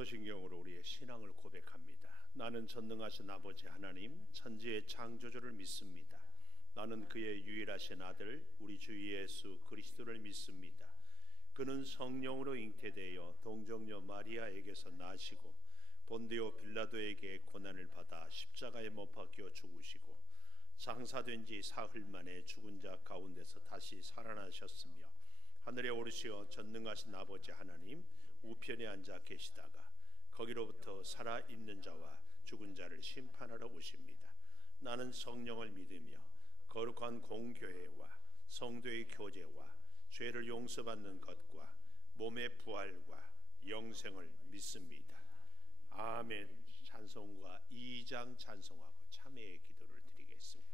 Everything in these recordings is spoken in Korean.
사도신경으로 우리의 신앙을 고백합니다. 나는 전능하신 아버지 하나님 천지의 창조주를 믿습니다. 나는 그의 유일하신 아들 우리 주 예수 그리스도를 믿습니다. 그는 성령으로 잉태되어 동정녀 마리아에게서 나시고 본디오 빌라도에게 고난을 받아 십자가에 못 박혀 죽으시고 장사된 지 사흘 만에 죽은 자 가운데서 다시 살아나셨으며 하늘에 오르시어 전능하신 아버지 하나님 우편에 앉아 계시다가 거기로부터 살아있는 자와 죽은 자를 심판하러 오십니다. 나는 성령을 믿으며 거룩한 공교회와 성도의 교제와 죄를 용서받는 것과 몸의 부활과 영생을 믿습니다. 아멘. 찬송가 2장 찬송하고 참회의 기도를 드리겠습니다.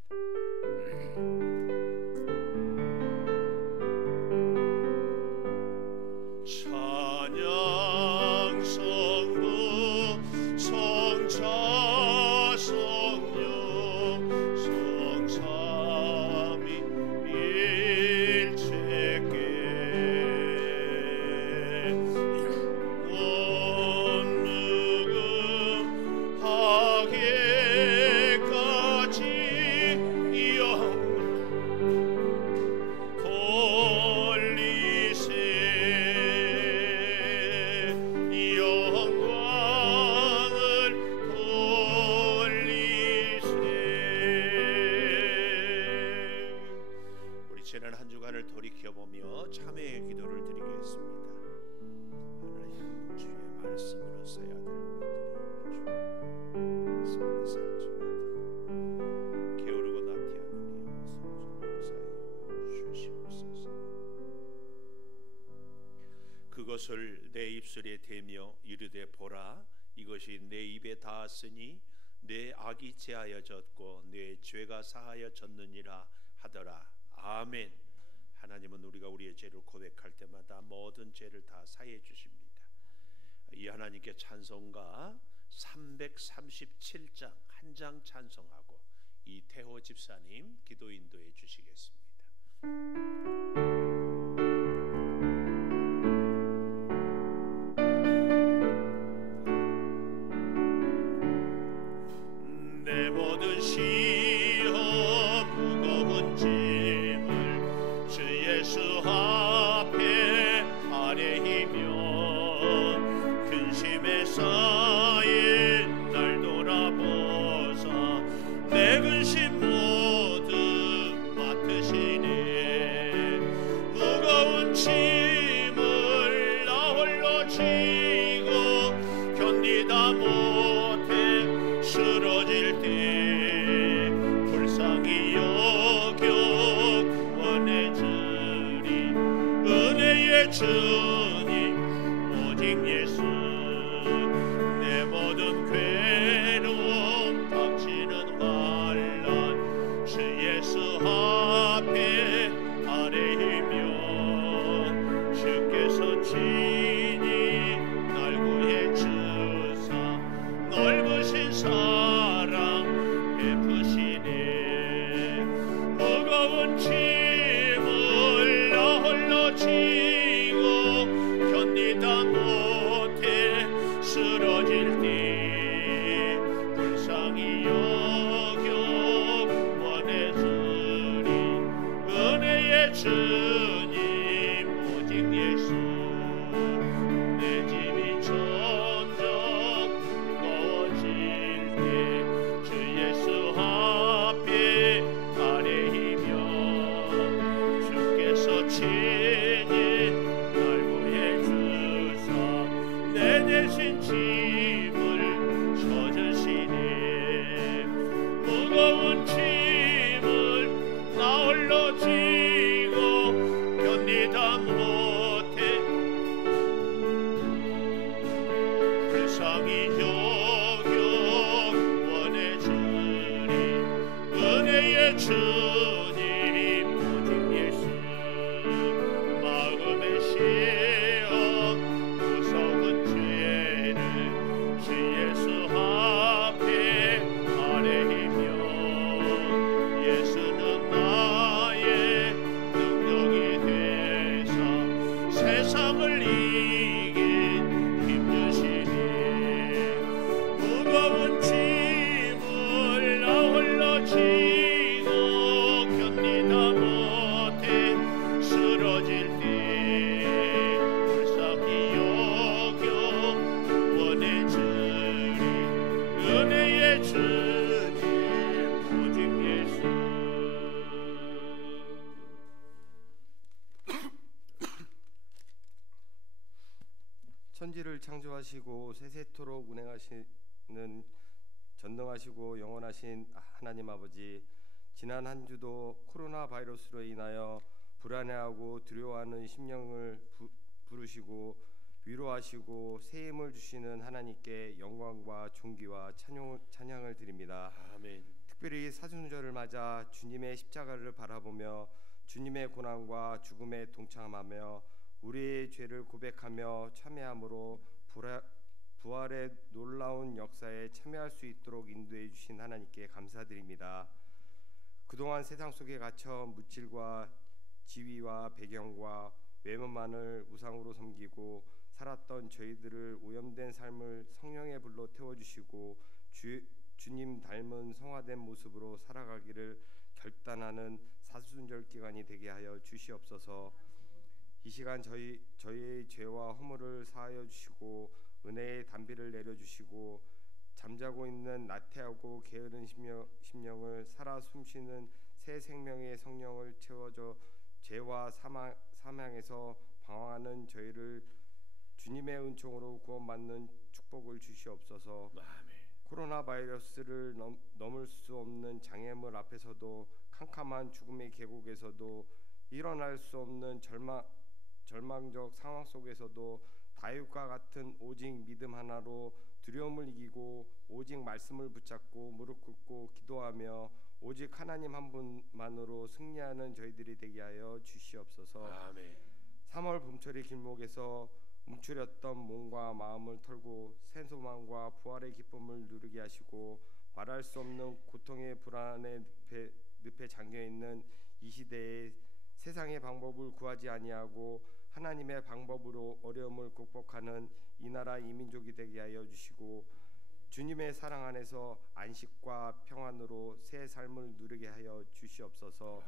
찬양 성부 성자 성령 성삼위 일체께 원누금 하게까지 돌이켜보며 참회의 기도를 드리겠습니다. 하나님 주의 말씀으로 써야 될 일들이 게으르고 나태한 우리의 모습을 사하여 주시옵소서. 그것을 내 입술에 대며 이르되 보라 이것이 내 입에 닿았으니 내 악이 제하여졌고 내 죄가 사하여졌느니라 하더라. 아멘. 하나님은 우리가 우리의 죄를 고백할 때마다 모든 죄를 다 사해 주십니다. 이 하나님께 찬송가 337장 한 장 찬송하고 이태호 집사님 기도 인도해 주시겠습니다. 내 모든 시험 무거운 짐을 주 예수 앞에 아뢰이며 근심에 쌓인 날 돌아보사 내 근심 모두 맡으시네. 무거운 짐을 나 홀로 지고 견디다 못해 쓰러질 때 불쌍히 여겨 구원해주리 은혜의 주님 오직 예수. 내 모든 괴로움 닥치는 환난 주 예수 앞에 아뢰이며 주께서 친히 날 구해 주사 넓으신 사랑 베푸시네. 무거운 짐을 나 홀로 지고 견디다 못해 쓰러질 때 불쌍히 여겨 원해주리 은혜의 주님 오직 예수. 내 짐이 점점 무거워질 때 주 예수 앞에 아뢰이며 주께서 친히 날 구해 주사 내 대신 짐을 져주시네. 무거운 짐을 나 홀로 지고 견디다 못해 불쌍히 여겨 원해주리 은혜의 주님 오직 예수. 마음의 시험 무서운 죄를 주 예수 앞에 아뢰이며 예수는 나의 능력이 되사 세상을 이긴 힘 주시니 천지를 창조하시고 세세토록 운행하시는 전능하시고 영원하신 하나님 아버지, 지난 한 주도 코로나 바이러스로 인하여 불안해하고 두려워하는 심령을 부르시고 위로하시고 새 힘을 주시는 하나님께 영광과 존귀와 찬양을 드립니다. 아멘. 특별히 사순절을 맞아 주님의 십자가를 바라보며 주님의 고난과 죽음에 동참하며 우리의 죄를 고백하며 참회함으로 부활의 놀라운 역사에 참여할 수 있도록 인도해 주신 하나님께 감사드립니다. 그동안 세상 속에 갇혀 물질과 지위와 배경과 외모만을 우상으로 섬기고 살았던 저희들을 오염된 삶을 성령의 불로 태워주시고 주님 닮은 성화된 모습으로 살아가기를 결단하는 사순절 기간이 되게 하여 주시옵소서. 이 시간 저희의 죄와 허물을 사하여 주시고 은혜의 단비를 내려주시고 잠자고 있는 나태하고 게으른 심령을 살아 숨쉬는 새 생명의 성령을 채워줘 죄와 사망에서 방황하는 저희를 주님의 은총으로 구원받는 축복을 주시옵소서. 아멘. 코로나 바이러스를 넘을 수 없는 장애물 앞에서도 캄캄한 죽음의 계곡에서도 일어날 수 없는 절망적 상황 속에서도 다윗과 같은 오직 믿음 하나로 두려움을 이기고 오직 말씀을 붙잡고 무릎 꿇고 기도하며 오직 하나님 한 분만으로 승리하는 저희들이 되게 하여 주시옵소서. 아멘. 3월 봄철의 길목에서 움츠렸던 몸과 마음을 털고 새 소망과 부활의 기쁨을 누리게 하시고 말할 수 없는 고통의 불안의 늪에 잠겨 있는 이 시대에 세상의 방법을 구하지 아니하고 하나님의 방법으로 어려움을 극복하는 이 나라 이 민족이 되게 하여 주시고 주님의 사랑 안에서 안식과 평안으로 새 삶을 누리게 하여 주시옵소서.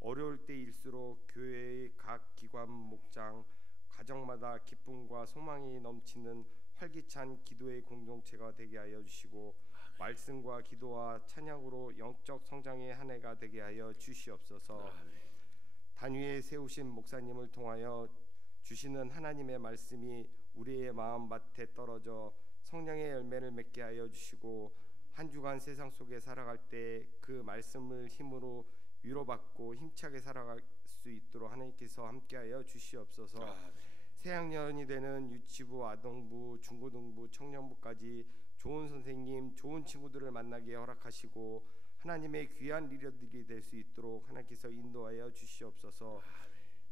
어려울 때일수록 교회의 각 기관 목장 가정마다 기쁨과 소망이 넘치는 활기찬 기도의 공동체가 되게 하여 주시고 말씀과 기도와 찬양으로 영적 성장의 한 해가 되게 하여 주시옵소서. 단위에 세우신 목사님을 통하여 주시는 하나님의 말씀이 우리의 마음밭에 떨어져 성령의 열매를 맺게 하여 주시고 한 주간 세상 속에 살아갈 때 그 말씀을 힘으로 위로받고 힘차게 살아갈 수 있도록 하나님께서 함께하여 주시옵소서. 새학년이 되는 유치부, 아동부, 중고등부, 청년부까지 좋은 선생님, 좋은 친구들을 만나게 허락하시고 하나님의 귀한 리더들이 될 수 있도록 하나님께서 인도하여 주시옵소서.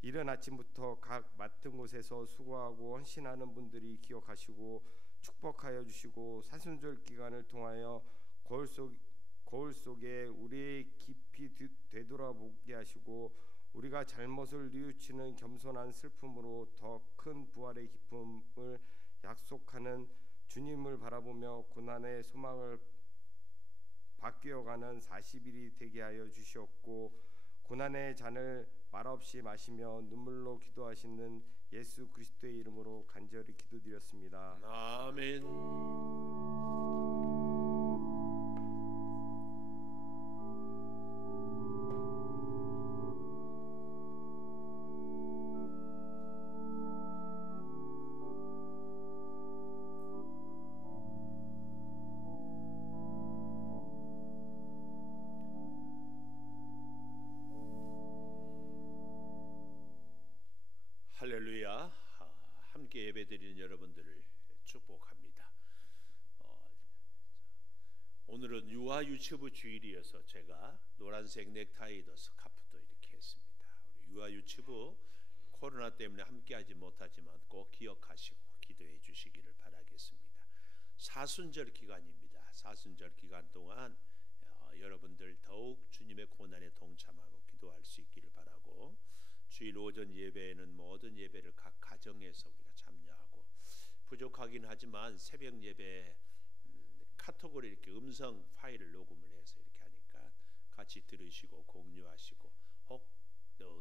이른 아침부터 각 맡은 곳에서 수고하고 헌신하는 분들이 기억하시고 축복하여 주시고 사순절 기간을 통하여 거울 속에 우리의 깊이 되돌아보게 하시고 우리가 잘못을 뉘우치는 겸손한 슬픔으로 더 큰 부활의 기쁨을 약속하는 주님을 바라보며 고난의 소망을 바뀌어가는 40일이 되게 하여 주시옵고 고난의 잔을 말없이 마시며 눈물로 기도하시는 예수 그리스도의 이름으로 간절히 기도드렸습니다. 아멘. 할렐루야. 함께 예배드리는 여러분들을 축복합니다. 오늘은 유아 유치부 주일이어서 제가 노란색 넥타이도 스카프도 이렇게 했습니다. 우리 유아 유치부 코로나 때문에 함께하지 못하지만 꼭 기억하시고 기도해 주시기를 바라겠습니다. 사순절 기간입니다. 사순절 기간 동안 여러분들 더욱 주님의 고난에 동참하고 기도할 수 있기를 바라고 주일 오전 예배에는 모든 예배를 각 가정에서 우리가 참여하고 부족하긴 하지만 새벽 예배 카톡으로 이렇게 음성 파일을 녹음을 해서 이렇게 하니까 같이 들으시고 공유하시고 혹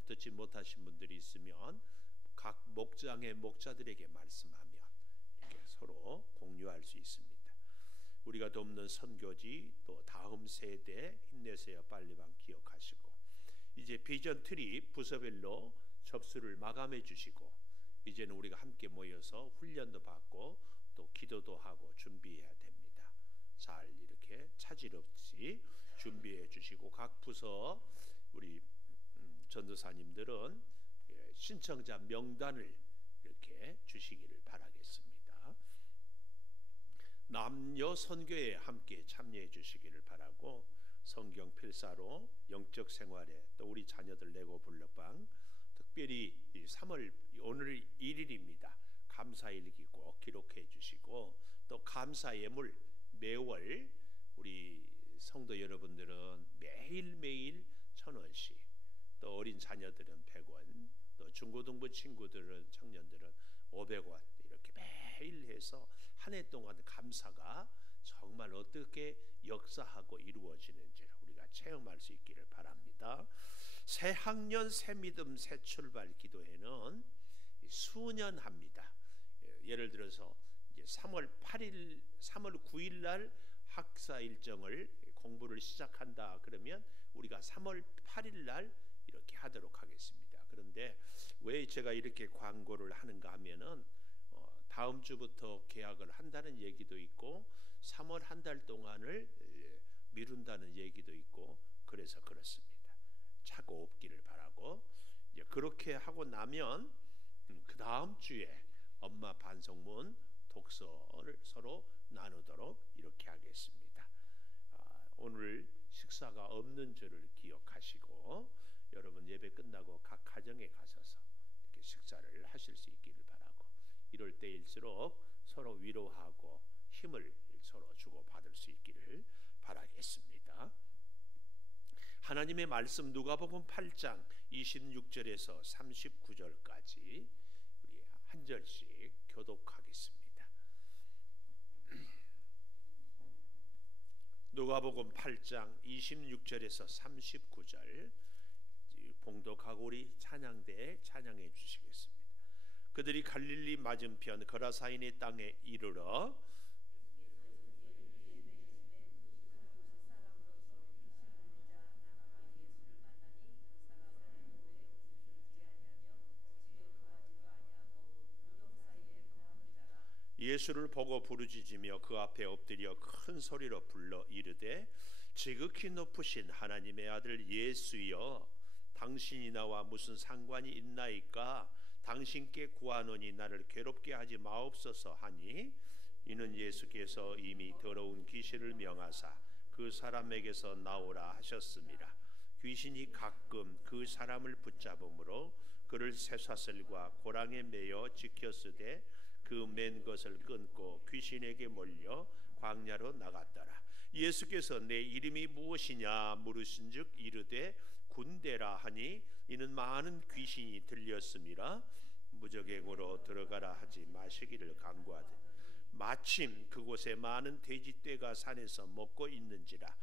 듣지 못하신 분들이 있으면 각 목장의 목자들에게 말씀하면 이렇게 서로 공유할 수 있습니다. 우리가 돕는 선교지 또 다음 세대 힘내세요 빨리방 기억하시고 이제 비전 트립 부서별로 접수를 마감해 주시고 이제는 우리가 함께 모여서 훈련도 받고 또 기도도 하고 준비해야 됩니다. 잘 이렇게 차질 없이 준비해 주시고, 각 부서 우리 전도사님들은 신청자 명단을 이렇게 주시기를 바라겠습니다. 남녀 선교에 함께 참여해 주시기를 바라고, 성경 필사로 영적 생활에 또 우리 자녀들 레고 블록방, 특별히 3월 오늘 1일입니다. 감사일기 꼭 기록해 주시고, 또 감사 예물 매월 우리 성도 여러분들은 매일매일 1,000원씩, 또 어린 자녀들은 100원, 또 중고등부 친구들은 청년들은 500원 이렇게 매일 해서 한 해 동안 감사가 정말 어떻게 역사하고 이루어지는지를 우리가 체험할 수 있기를 바랍니다. 새 학년 새 믿음 새 출발 기도회는 수년 합니다. 예를 들어서 이제 3월 9일 날 학사 일정을 공부를 시작한다 그러면 우리가 3월 8일 날 이렇게 하도록 하겠습니다. 그런데 왜 제가 이렇게 광고를 하는가 하면은 다음 주부터 계약을 한다는 얘기도 있고 3월 한 달 동안을 미룬다는 얘기도 있고, 그래서 그렇습니다. 차고 없기를 바라고, 이제 그렇게 하고 나면 그 다음 주에 엄마 반성문 독서를 서로 나누도록 이렇게 하겠습니다. 오늘 식사가 없는 줄을 기억하시고 여러분 예배 끝나고 각 가정에 가셔서 이렇게 식사를 하실 수 있기를 바라고, 이럴 때일수록 서로 위로하고 힘을 서로 주고 받을 수 있기를 바라겠습니다. 하나님의 말씀 누가복음 8장 26절에서 39절까지 우리 한 절씩 교독하겠습니다. 누가복음 8장 26절에서 39절 봉독하고 우리 찬양대에 찬양해 주시겠습니다. 그들이 갈릴리 맞은편 거라사인의 땅에 이르러 예수를 보고 부르짖으며 그 앞에 엎드려 큰 소리로 불러 이르되, 지극히 높으신 하나님의 아들 예수여, 당신이 나와 무슨 상관이 있나이까? 당신께 구하노니 나를 괴롭게 하지 마옵소서 하니, 이는 예수께서 이미 더러운 귀신을 명하사 그 사람에게서 나오라 하셨습니다. 귀신이 가끔 그 사람을 붙잡음으로 그를 쇠사슬과 고랑에 매어 지켰으되 그 맨 것을 끊고 귀신에게 몰려 광야로 나갔더라. 예수께서 내 이름이 무엇이냐 물으신즉 이르되 군대라 하니, 이는 많은 귀신이 들렸음이라. 무적행으로 들어가라 하지 마시기를 간구하되, 마침 그곳에 많은 돼지떼가 산에서 먹고 있는지라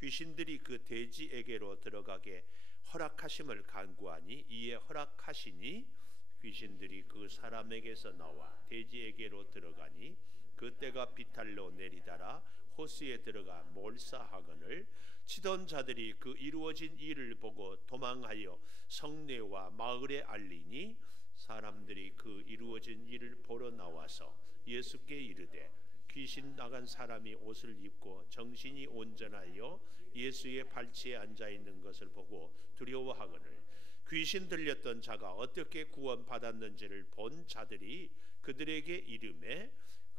귀신들이 그 돼지에게로 들어가게 허락하심을 간구하니, 이에 허락하시니 귀신들이 그 사람에게서 나와 돼지에게로 들어가니, 그때가 비탈로 내리다라 호수에 들어가 몰사하거늘, 치던 자들이 그 이루어진 일을 보고 도망하여 성내와 마을에 알리니, 사람들이 그 이루어진 일을 보러 나와서 예수께 이르되, 귀신 나간 사람이 옷을 입고 정신이 온전하여 예수의 발치에 앉아 있는 것을 보고 두려워하거늘, 귀신 들렸던 자가 어떻게 구원받았는지를 본 자들이 그들에게 이르매,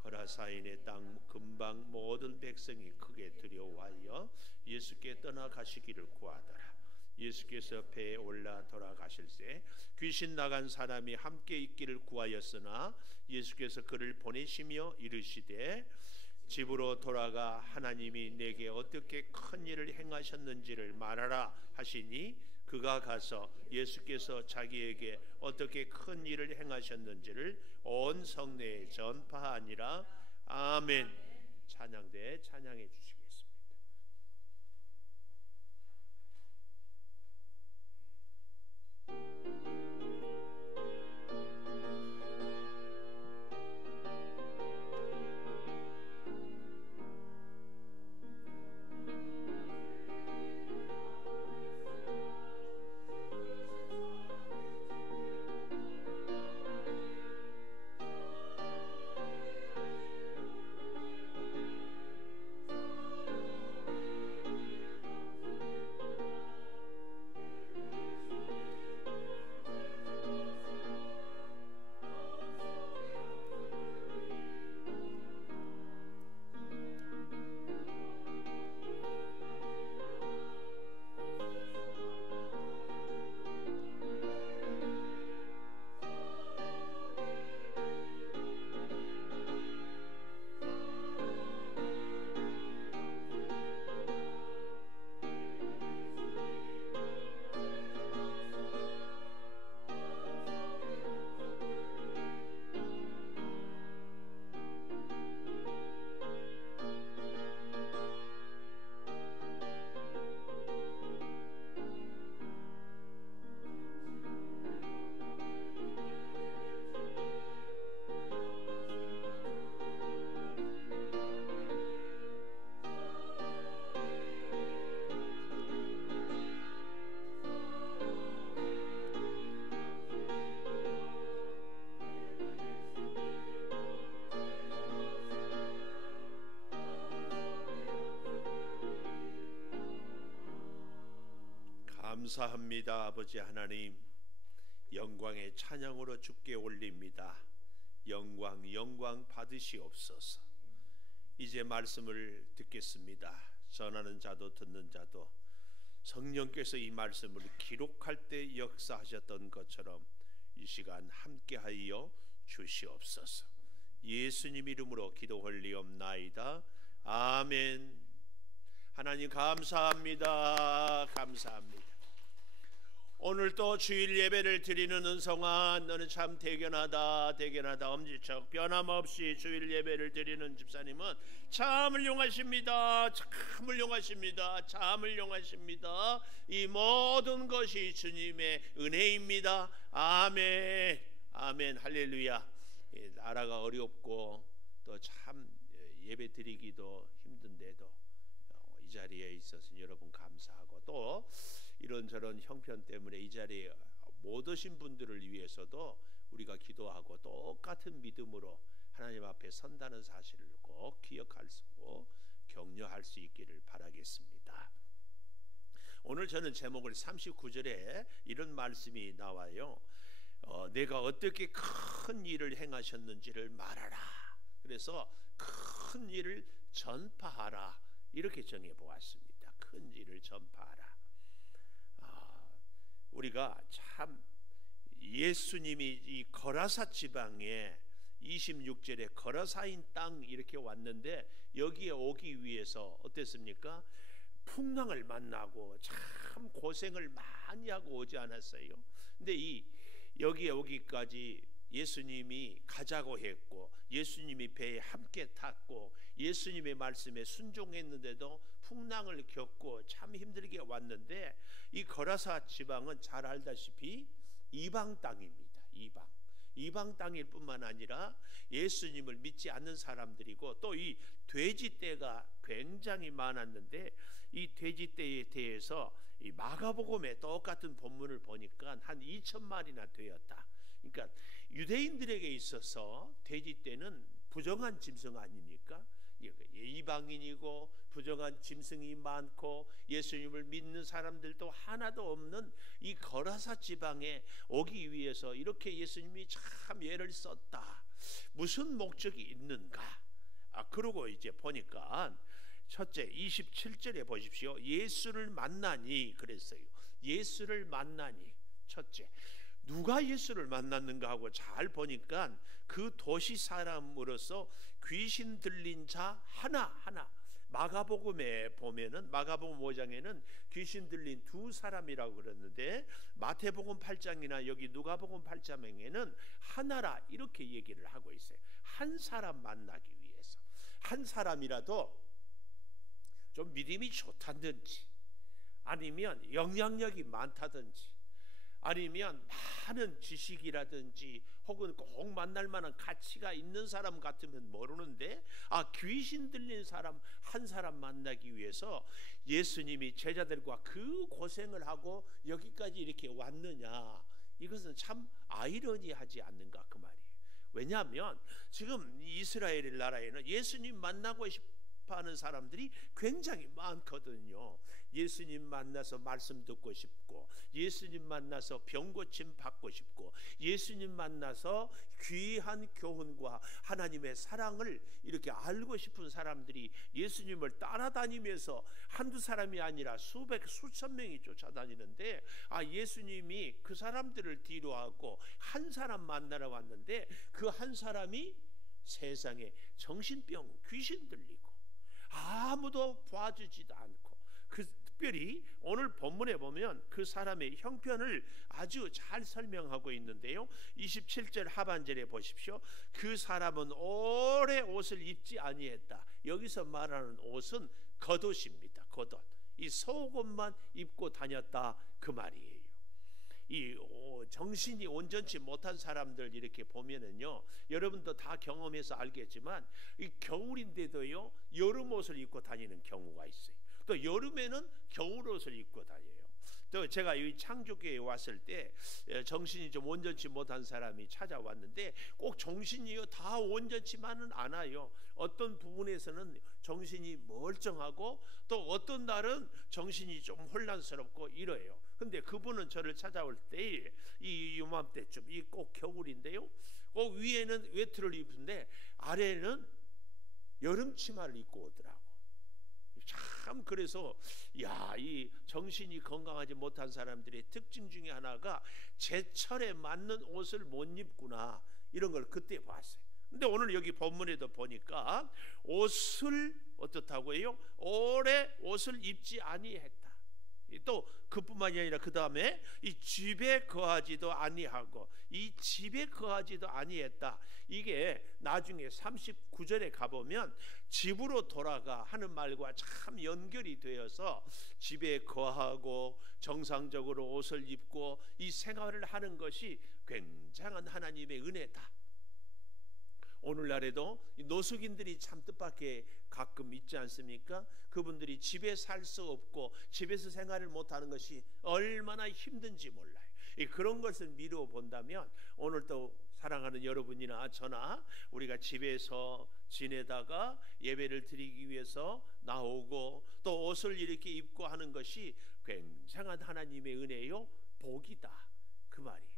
거라사인의 땅 근방 모든 백성이 크게 두려워하여 예수께 떠나가시기를 구하더라. 예수께서 배에 올라 돌아가실새 귀신 나간 사람이 함께 있기를 구하였으나, 예수께서 그를 보내시며 이르시되, 집으로 돌아가 하나님이 내게 어떻게 큰 일을 행하셨는지를 말하라 하시니, 그가 가서 예수께서 자기에게 어떻게 큰 일을 행하셨는지를 온 성내에 전파하니라. 아멘. 찬양대에 찬양해 주시겠습니다. 감사합니다. 아버지 하나님, 영광의 찬양으로 주께 올립니다. 영광 받으시옵소서. 이제 말씀을 듣겠습니다. 전하는 자도 듣는 자도 성령께서 이 말씀을 기록할 때 역사하셨던 것처럼 이 시간 함께하여 주시옵소서. 예수님 이름으로 기도 올리옵나이다. 아멘. 하나님 감사합니다. 오늘 또 주일 예배를 드리는 은성아, 너는 참 대견하다. 엄지척 변함없이 주일 예배를 드리는 집사님은 참 훌륭하십니다. 이 모든 것이 주님의 은혜입니다. 아멘. 할렐루야. 나라가 어렵고 또 참 예배 드리기도 힘든데도 이 자리에 있어서 여러분 감사하고, 또 이런저런 형편 때문에 이 자리에 못 오신 분들을 위해서도 우리가 기도하고 똑같은 믿음으로 하나님 앞에 선다는 사실을 꼭 기억하고 격려할 수 있기를 바라겠습니다. 오늘 저는 제목을 39절에 이런 말씀이 나와요. 내가 어떻게 큰 일을 행하셨는지를 말하라. 그래서 큰 일을 전파하라, 이렇게 정해보았습니다. 큰 일을 전파하라. 우리가 참 예수님이 이 거라사 지방에 26절에 거라사인 땅 이렇게 왔는데, 여기에 오기 위해서 어땠습니까? 풍랑을 만나고 참 고생을 많이 하고 오지 않았어요. 근데 여기에 오기까지 예수님이 가자고 했고, 예수님이 배에 함께 탔고, 예수님의 말씀에 순종했는데도 풍랑을 겪고 참 힘들게 왔는데, 이 거라사 지방은 잘 알다시피 이방 땅입니다. 이방 땅일 뿐만 아니라 예수님을 믿지 않는 사람들이고, 또 이 돼지떼가 굉장히 많았는데, 이 돼지떼에 대해서 이 마가복음에 똑같은 본문을 보니까 한 2,000마리나 되었다. 그러니까 유대인들에게 있어서 돼지떼는 부정한 짐승 아닙니까? 이방인이고 부정한 짐승이 많고 예수님을 믿는 사람들도 하나도 없는 이 거라사 지방에 오기 위해서 이렇게 예수님이 참 애를 썼다. 무슨 목적이 있는가? 그러고 이제 보니까 첫째 27절에 보십시오. 예수를 만나니 그랬어요. 예수를 만나니. 첫째, 누가 예수를 만났는가 하고 잘 보니까 그 도시 사람으로서 귀신 들린 자 하나. 마가복음에 보면은, 마가복음 5장에는 귀신 들린 2사람이라고 그랬는데, 마태복음 8장이나 여기 누가복음 8장에는 하나라 이렇게 얘기를 하고 있어요. 한 사람 만나기 위해서. 한 사람이라도 좀 믿음이 좋다든지, 아니면 영향력이 많다든지, 아니면 많은 지식이라든지, 혹은 꼭 만날 만한 가치가 있는 사람 같으면 모르는데, 귀신 들린 사람 한 사람 만나기 위해서 예수님이 제자들과 그 고생을 하고 여기까지 이렇게 왔느냐, 이것은 참 아이러니하지 않는가 그 말이에요. 왜냐하면 지금 이스라엘 나라에는 예수님 만나고 싶어하는 사람들이 굉장히 많거든요. 예수님 만나서 말씀 듣고 싶고, 예수님 만나서 병 고침 받고 싶고, 예수님 만나서 귀한 교훈과 하나님의 사랑을 이렇게 알고 싶은 사람들이 예수님을 따라다니면서 한두 사람이 아니라 수천 명이 쫓아다니는데, 예수님이 그 사람들을 뒤로하고 한 사람 만나러 왔는데, 그 한 사람이 세상에 정신병, 귀신 들리고 아무도 봐주지도 않고, 특별히 오늘 본문에 보면 그 사람의 형편을 아주 잘 설명하고 있는데요. 27절 하반절에 보십시오. 그 사람은 오래 옷을 입지 아니했다. 여기서 말하는 옷은 겉옷입니다. 겉옷. 이 속옷만 입고 다녔다 그 말이에요. 이 정신이 온전치 못한 사람들 이렇게 보면은요, 여러분도 다 경험해서 알겠지만, 이 겨울인데도요 여름 옷을 입고 다니는 경우가 있어요. 또 여름에는 겨울 옷을 입고 다녀요. 또 제가 이 창조교회에 왔을 때 정신이 좀 온전치 못한 사람이 찾아왔는데 꼭 정신이요 다 온전치만은 않아요. 어떤 부분에서는 정신이 멀쩡하고 또 어떤 날은 정신이 좀 혼란스럽고 이래요. 근데 그분은 저를 찾아올 때 이 요맘때쯤, 이 꼭 겨울인데요, 꼭 위에는 외투를 입는데 아래는 여름 치마를 입고 오더라고. 참 그래서 이 정신이 건강하지 못한 사람들의 특징 중에 하나가 제철에 맞는 옷을 못 입구나, 이런 걸 그때 봤어요. 근데 오늘 여기 본문에도 보니까 옷을 어떻다고 해요? 오래 옷을 입지 아니했다. 또 그뿐만이 아니라 그 다음에 이 집에 거하지도 아니하고 이 집에 거하지도 아니했다. 이게 나중에 39절에 가보면 집으로 돌아가 하는 말과 참 연결이 되어서 집에 거하고 정상적으로 옷을 입고 이 생활을 하는 것이 굉장한 하나님의 은혜다. 오늘날에도 노숙인들이 참 뜻밖의 가끔 있지 않습니까? 그분들이 집에 살 수 없고 집에서 생활을 못하는 것이 얼마나 힘든지 몰라요. 그런 것을 미루어 본다면 오늘도 사랑하는 여러분이나 저나 우리가 집에서 지내다가 예배를 드리기 위해서 나오고 또 옷을 이렇게 입고 하는 것이 굉장한 하나님의 은혜요, 복이다, 그 말이에요.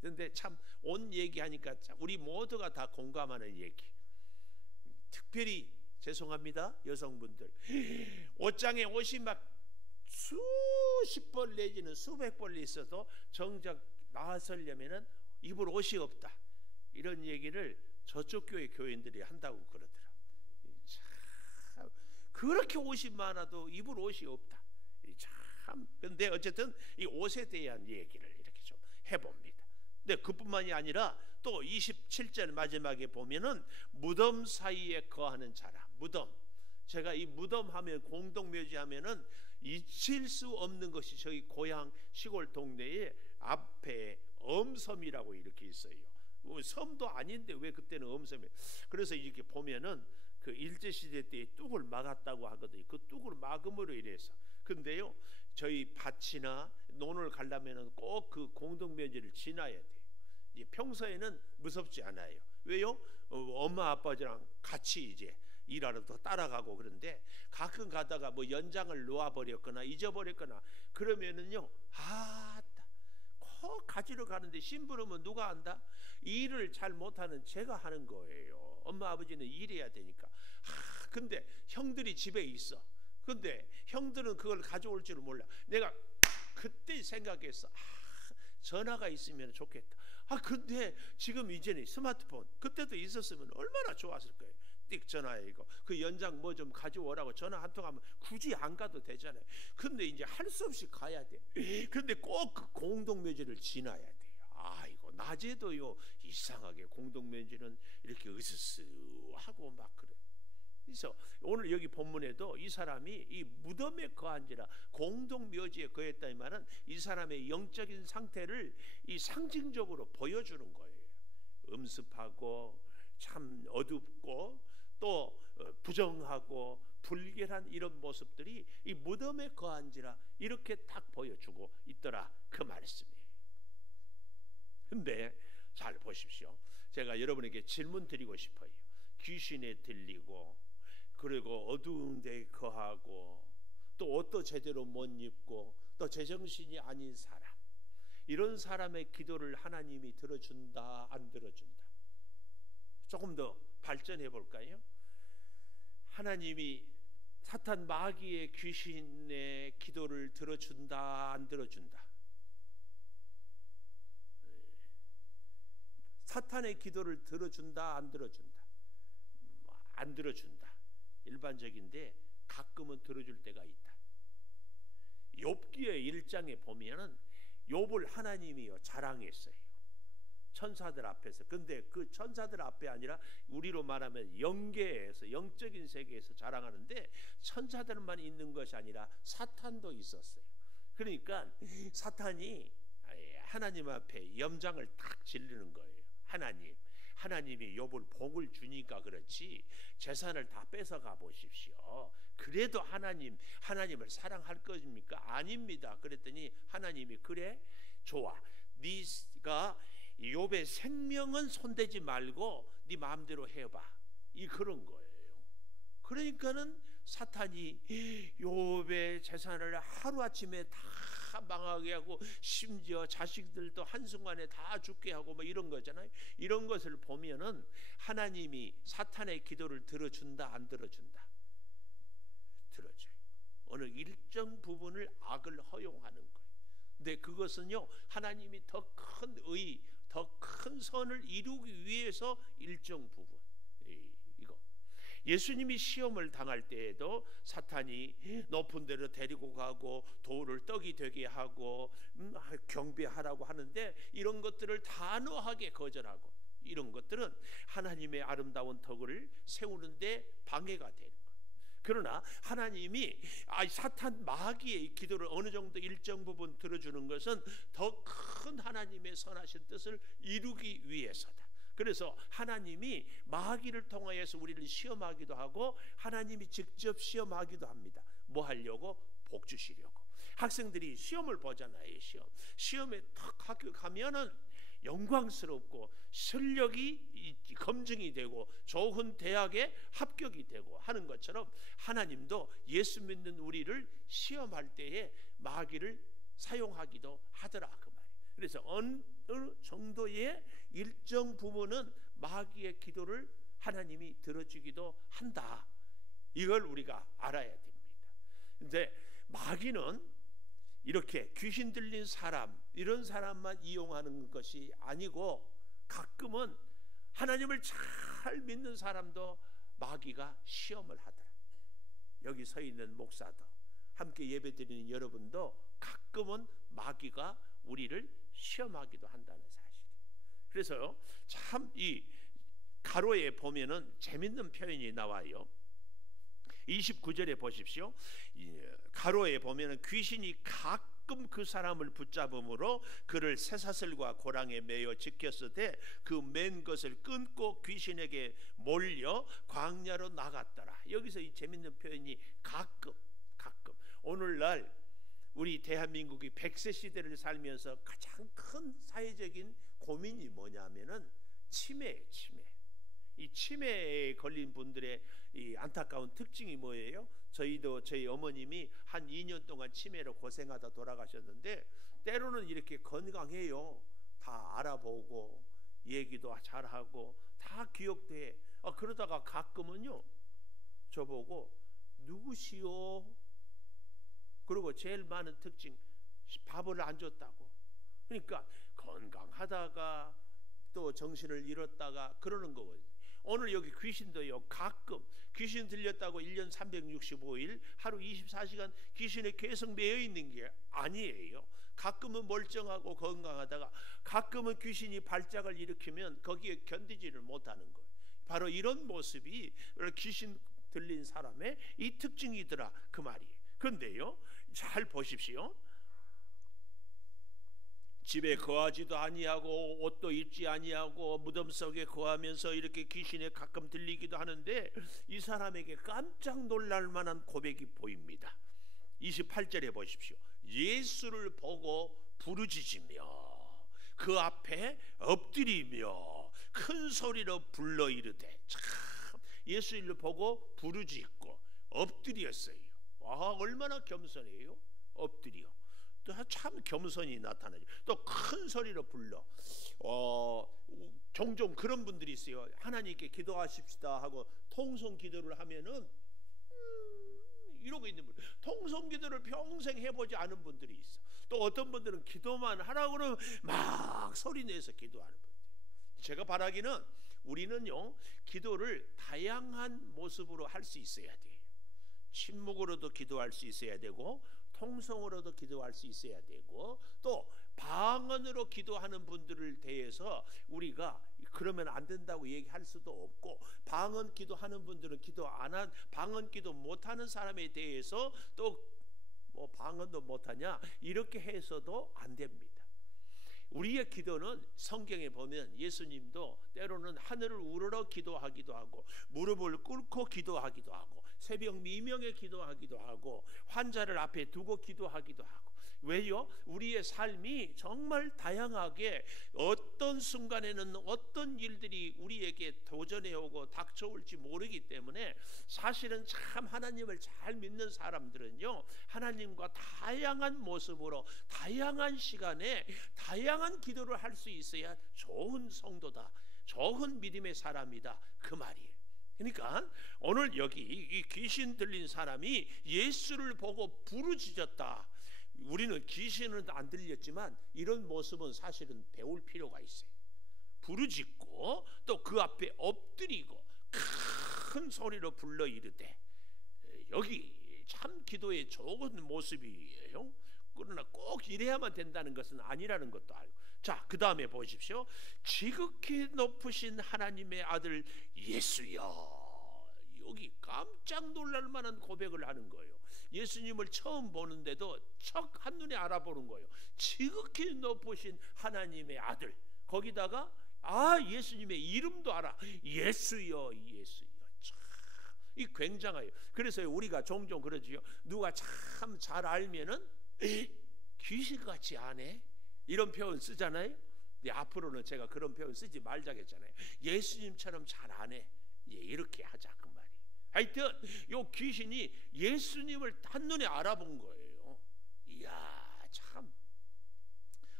그런데 참 옷 얘기하니까 우리 모두가 다 공감하는 얘기. 특별히 죄송합니다, 여성분들, 옷장에 옷이 막 수십 벌 내지는 수백 벌 있어도 정작 나서려면은 입을 옷이 없다, 이런 얘기를 저쪽 교회 교인들이 한다고 그러더라. 참 그렇게 옷이 많아도 입을 옷이 없다. 참 근데 어쨌든 이 옷에 대한 얘기를 이렇게 좀 해봅니다. 근데 그뿐만이 아니라 또 27절 마지막에 보면은 무덤 사이에 거하는 자라. 무덤. 제가 이 무덤 하면 공동묘지 하면은 잊힐 수 없는 것이 저희 고향 시골 동네에 앞에 엄섬이라고 이렇게 있어요. 섬도 아닌데 왜 그때는 엄섬이에요. 그래서 이렇게 보면은 그 일제시대 때 뚝을 막았다고 하거든요. 그 뚝을 막음으로 인해서. 근데요, 저희 밭이나 논을 가려면은 꼭 그 공동묘지를 지나야 돼요. 이제 평소에는 무섭지 않아요. 왜요? 엄마 아빠랑 같이 이제 일하러 더 따라가고 그런데 가끔 가다가 뭐 연장을 놓아버렸거나 잊어버렸거나 그러면은요, 꼭 가지러 가는데 심부름은 누가 한다? 일을 잘 못하는 제가 하는 거예요. 엄마 아버지는 일해야 되니까. 근데 형들이 집에 있어. 근데 형들은 그걸 가져올 줄을 몰라. 내가 그때 생각했어. 전화가 있으면 좋겠다. 근데 지금 이제는 스마트폰, 그때도 있었으면 얼마나 좋았을 거예요. 띡 전화해 이거 그 연장 뭐 좀 가져오라고 전화 한 통 하면 굳이 안 가도 되잖아요. 근데 이제 할 수 없이 가야 돼. 근데 꼭 그 공동묘지를 지나야 돼요. 이거 낮에도요 이상하게 공동묘지는 이렇게 으스스하고 막 그래. 그래서 오늘 여기 본문에도 이 사람이 이 무덤에 거한지라, 공동묘지에 거했다 이 말은 이 사람의 영적인 상태를 이 상징적으로 보여주는 거예요. 음습하고 참 어둡고 또 부정하고 불결한 이런 모습들이 이 무덤에 거한지라 이렇게 딱 보여주고 있더라, 그 말씀이에요. 근데 잘 보십시오. 제가 여러분에게 질문 드리고 싶어요. 귀신에 들리고 그리고 어두운 데에 거하고 또 옷도 제대로 못 입고 또 제정신이 아닌 사람, 이런 사람의 기도를 하나님이 들어준다 안 들어준다? 조금 더 발전해 볼까요? 하나님이 사탄 마귀의 귀신의 기도를 들어준다 안 들어준다? 사탄의 기도를 들어준다 안 들어준다? 안 들어준다. 일반적인데 가끔은 들어줄 때가 있다. 욥기의 1장에 보면은 욥을 하나님이요 자랑했어요. 천사들 앞에서. 근데 그 천사들 앞에 아니라 우리로 말하면 영계에서, 영적인 세계에서 자랑하는데 천사들만 있는 것이 아니라 사탄도 있었어요. 그러니까 사탄이 하나님 앞에 염장을 딱 지르는 거예요. 하나님이 욥을 복을 주니까 그렇지 재산을 다 뺏어가 보십시오. 그래도 하나님을 사랑할 것입니까? 아닙니다. 그랬더니 하나님이 그래 좋아. 네가 욥의 생명은 손대지 말고 네 마음대로 해봐. 그런 거예요. 그러니까는 사탄이 욥의 재산을 하루아침에 다 망하게 하고 심지어 자식들도 한순간에 다 죽게 하고 뭐 이런 거잖아요. 이런 것을 보면은 하나님이 사탄의 기도를 들어준다 안 들어준다? 들어줘요. 어느 일정 부분을 악을 허용하는 거예요. 근데 그것은요 하나님이 더 큰 의, 더 큰 선을 이루기 위해서 일정 부분 이거. 예수님이 시험을 당할 때에도 사탄이 높은 데로 데리고 가고 돌을 떡이 되게 하고 경배하라고 하는데 이런 것들을 단호하게 거절하고 이런 것들은 하나님의 아름다운 덕을 세우는데 방해가 되는 거예요. 그러나 하나님이 사탄 마귀의 기도를 어느 정도 일정 부분 들어주는 것은 더 큰 하나님의 선하신 뜻을 이루기 위해서다. 그래서 하나님이 마귀를 통하여서 우리를 시험하기도 하고 하나님이 직접 시험하기도 합니다. 뭐 하려고? 복 주시려고. 학생들이 시험을 보잖아요. 시험에 탁 학교 가면은 영광스럽고 실력이 검증이 되고 좋은 대학에 합격이 되고 하는 것처럼 하나님도 예수 믿는 우리를 시험할 때에 마귀를 사용하기도 하더라 그 말이에요. 그래서 어느 정도의 일정 부분은 마귀의 기도를 하나님이 들어주기도 한다. 이걸 우리가 알아야 됩니다. 근데 마귀는 이렇게 귀신 들린 사람 이런 사람만 이용하는 것이 아니고 가끔은 하나님을 잘 믿는 사람도 마귀가 시험을 하더라. 여기 서 있는 목사도 함께 예배드리는 여러분도 가끔은 마귀가 우리를 시험하기도 한다는 사실이에요. 그래서 참 이 가로에 보면은 재밌는 표현이 나와요. 29절에 보십시오. 가로에 보면은 귀신이 가끔 그 사람을 붙잡음으로 그를 쇠사슬과 고랑에 매어 지켰으되 그 맨 것을 끊고 귀신에게 몰려 광야로 나갔더라. 여기서 이 재밌는 표현이 가끔. 오늘날 우리 대한민국이 100세 시대를 살면서 가장 큰 사회적인 고민이 뭐냐면은 치매예요. 이 치매에 걸린 분들의 이 안타까운 특징이 뭐예요? 저희도 저희 어머님이 한 2년 동안 치매로 고생하다 돌아가셨는데 때로는 이렇게 건강해요. 다 알아보고 얘기도 잘하고 다 기억도 해. 그러다가 가끔은요 저보고 누구시오? 그리고 제일 많은 특징 밥을 안 줬다고. 그러니까 건강하다가 또 정신을 잃었다가 그러는 거거든요. 오늘 여기 귀신도요 가끔 귀신 들렸다고 1년 365일 하루 24시간 귀신에 계속 매여 있는 게 아니에요. 가끔은 멀쩡하고 건강하다가 가끔은 귀신이 발작을 일으키면 거기에 견디지를 못하는 거예요. 바로 이런 모습이 귀신 들린 사람의 이 특징이더라 그 말이에요. 그런데요 잘 보십시오. 집에 거하지도 아니하고 옷도 입지 아니하고 무덤 속에 거하면서 이렇게 귀신에 가끔 들리기도 하는데 이 사람에게 깜짝 놀랄 만한 고백이 보입니다. 28절에 보십시오. 예수를 보고 부르짖으며 그 앞에 엎드리며 큰 소리로 불러 이르되. 참 예수를 보고 부르짖고 엎드렸어요. 와 얼마나 겸손해요. 엎드려. 또 참 겸손이 나타나죠. 또 큰 소리로 불러. 종종 그런 분들이 있어요. 하나님께 기도하십시다 하고 통성 기도를 하면은 이러고 있는 분. 통성 기도를 평생 해보지 않은 분들이 있어. 또 어떤 분들은 기도만 하라고 그러면 막 소리 내서 기도하는 분들. 제가 바라기는 우리는요 기도를 다양한 모습으로 할 수 있어야 돼요. 침묵으로도 기도할 수 있어야 되고 통성으로도 기도할 수 있어야 되고 또 방언으로 기도하는 분들을 대해서 우리가 그러면 안 된다고 얘기할 수도 없고 방언 기도하는 분들은 방언 기도 못하는 사람에 대해서 또 뭐 방언도 못하냐 이렇게 해서도 안 됩니다. 우리의 기도는 성경에 보면 예수님도 때로는 하늘을 우러러 기도하기도 하고 무릎을 꿇고 기도하기도 하고 새벽 미명에 기도하기도 하고 환자를 앞에 두고 기도하기도 하고. 왜요? 우리의 삶이 정말 다양하게 어떤 순간에는 어떤 일들이 우리에게 도전해 오고 닥쳐올지 모르기 때문에 사실은 참 하나님을 잘 믿는 사람들은요, 하나님과 다양한 모습으로 다양한 시간에 다양한 기도를 할 수 있어야 좋은 성도다, 좋은 믿음의 사람이다, 그 말이에요. 그러니까 오늘 여기 이 귀신 들린 사람이 예수를 보고 부르짖었다. 우리는 귀신은 안 들렸지만 이런 모습은 사실은 배울 필요가 있어요. 부르짖고 또 그 앞에 엎드리고 큰 소리로 불러 이르되, 여기 참 기도의 좋은 모습이에요. 그러나 꼭 이래야만 된다는 것은 아니라는 것도 알고. 자, 그 다음에 보십시오. 지극히 높으신 하나님의 아들 예수여. 여기 깜짝 놀랄 만한 고백을 하는 거예요. 예수님을 처음 보는데도 척 한눈에 알아보는 거예요. 지극히 높으신 하나님의 아들. 거기다가 예수님의 이름도 알아. 예수여, 예수여. 참, 이 굉장해요. 그래서 우리가 종종 그러지요. 누가 참 잘 알면은 귀신같이 아네, 이런 표현 쓰잖아요. 근데 앞으로는 제가 그런 표현 쓰지 말자겠잖아요. 예수님처럼 잘 아네, 이렇게 하자 그 말이. 하여튼 요 귀신이 예수님을 한눈에 알아본 거예요. 이야, 참.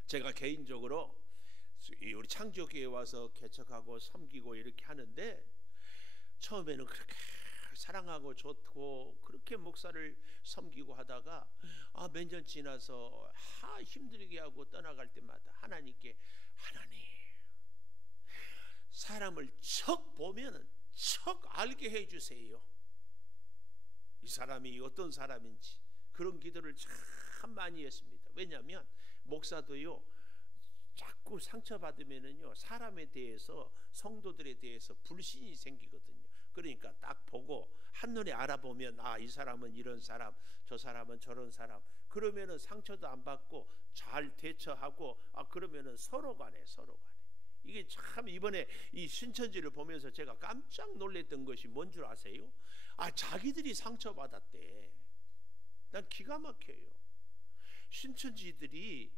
제가 개인적으로 우리 창조교회에 와서 개척하고 섬기고 이렇게 하는데, 처음에는 그렇게 사랑하고 좋고 그렇게 목사를 섬기고 하다가 몇 년 지나서 힘들게 하고 떠나갈 때마다 하나님께, 하나님, 사람을 척 보면 척 알게 해주세요. 이 사람이 어떤 사람인지. 그런 기도를 참 많이 했습니다. 왜냐하면 목사도요, 자꾸 상처받으면은요, 사람에 대해서, 성도들에 대해서 불신이 생기거든요. 그러니까 딱 보고 한눈에 알아보면 이 사람은 이런 사람, 저 사람은 저런 사람. 그러면은 상처도 안 받고 잘 대처하고, 그러면은 서로 간에. 이게 참 이번에 이 신천지를 보면서 제가 깜짝 놀랐던 것이 뭔 줄 아세요? 자기들이 상처받았대. 난 기가 막혀요. 신천지들이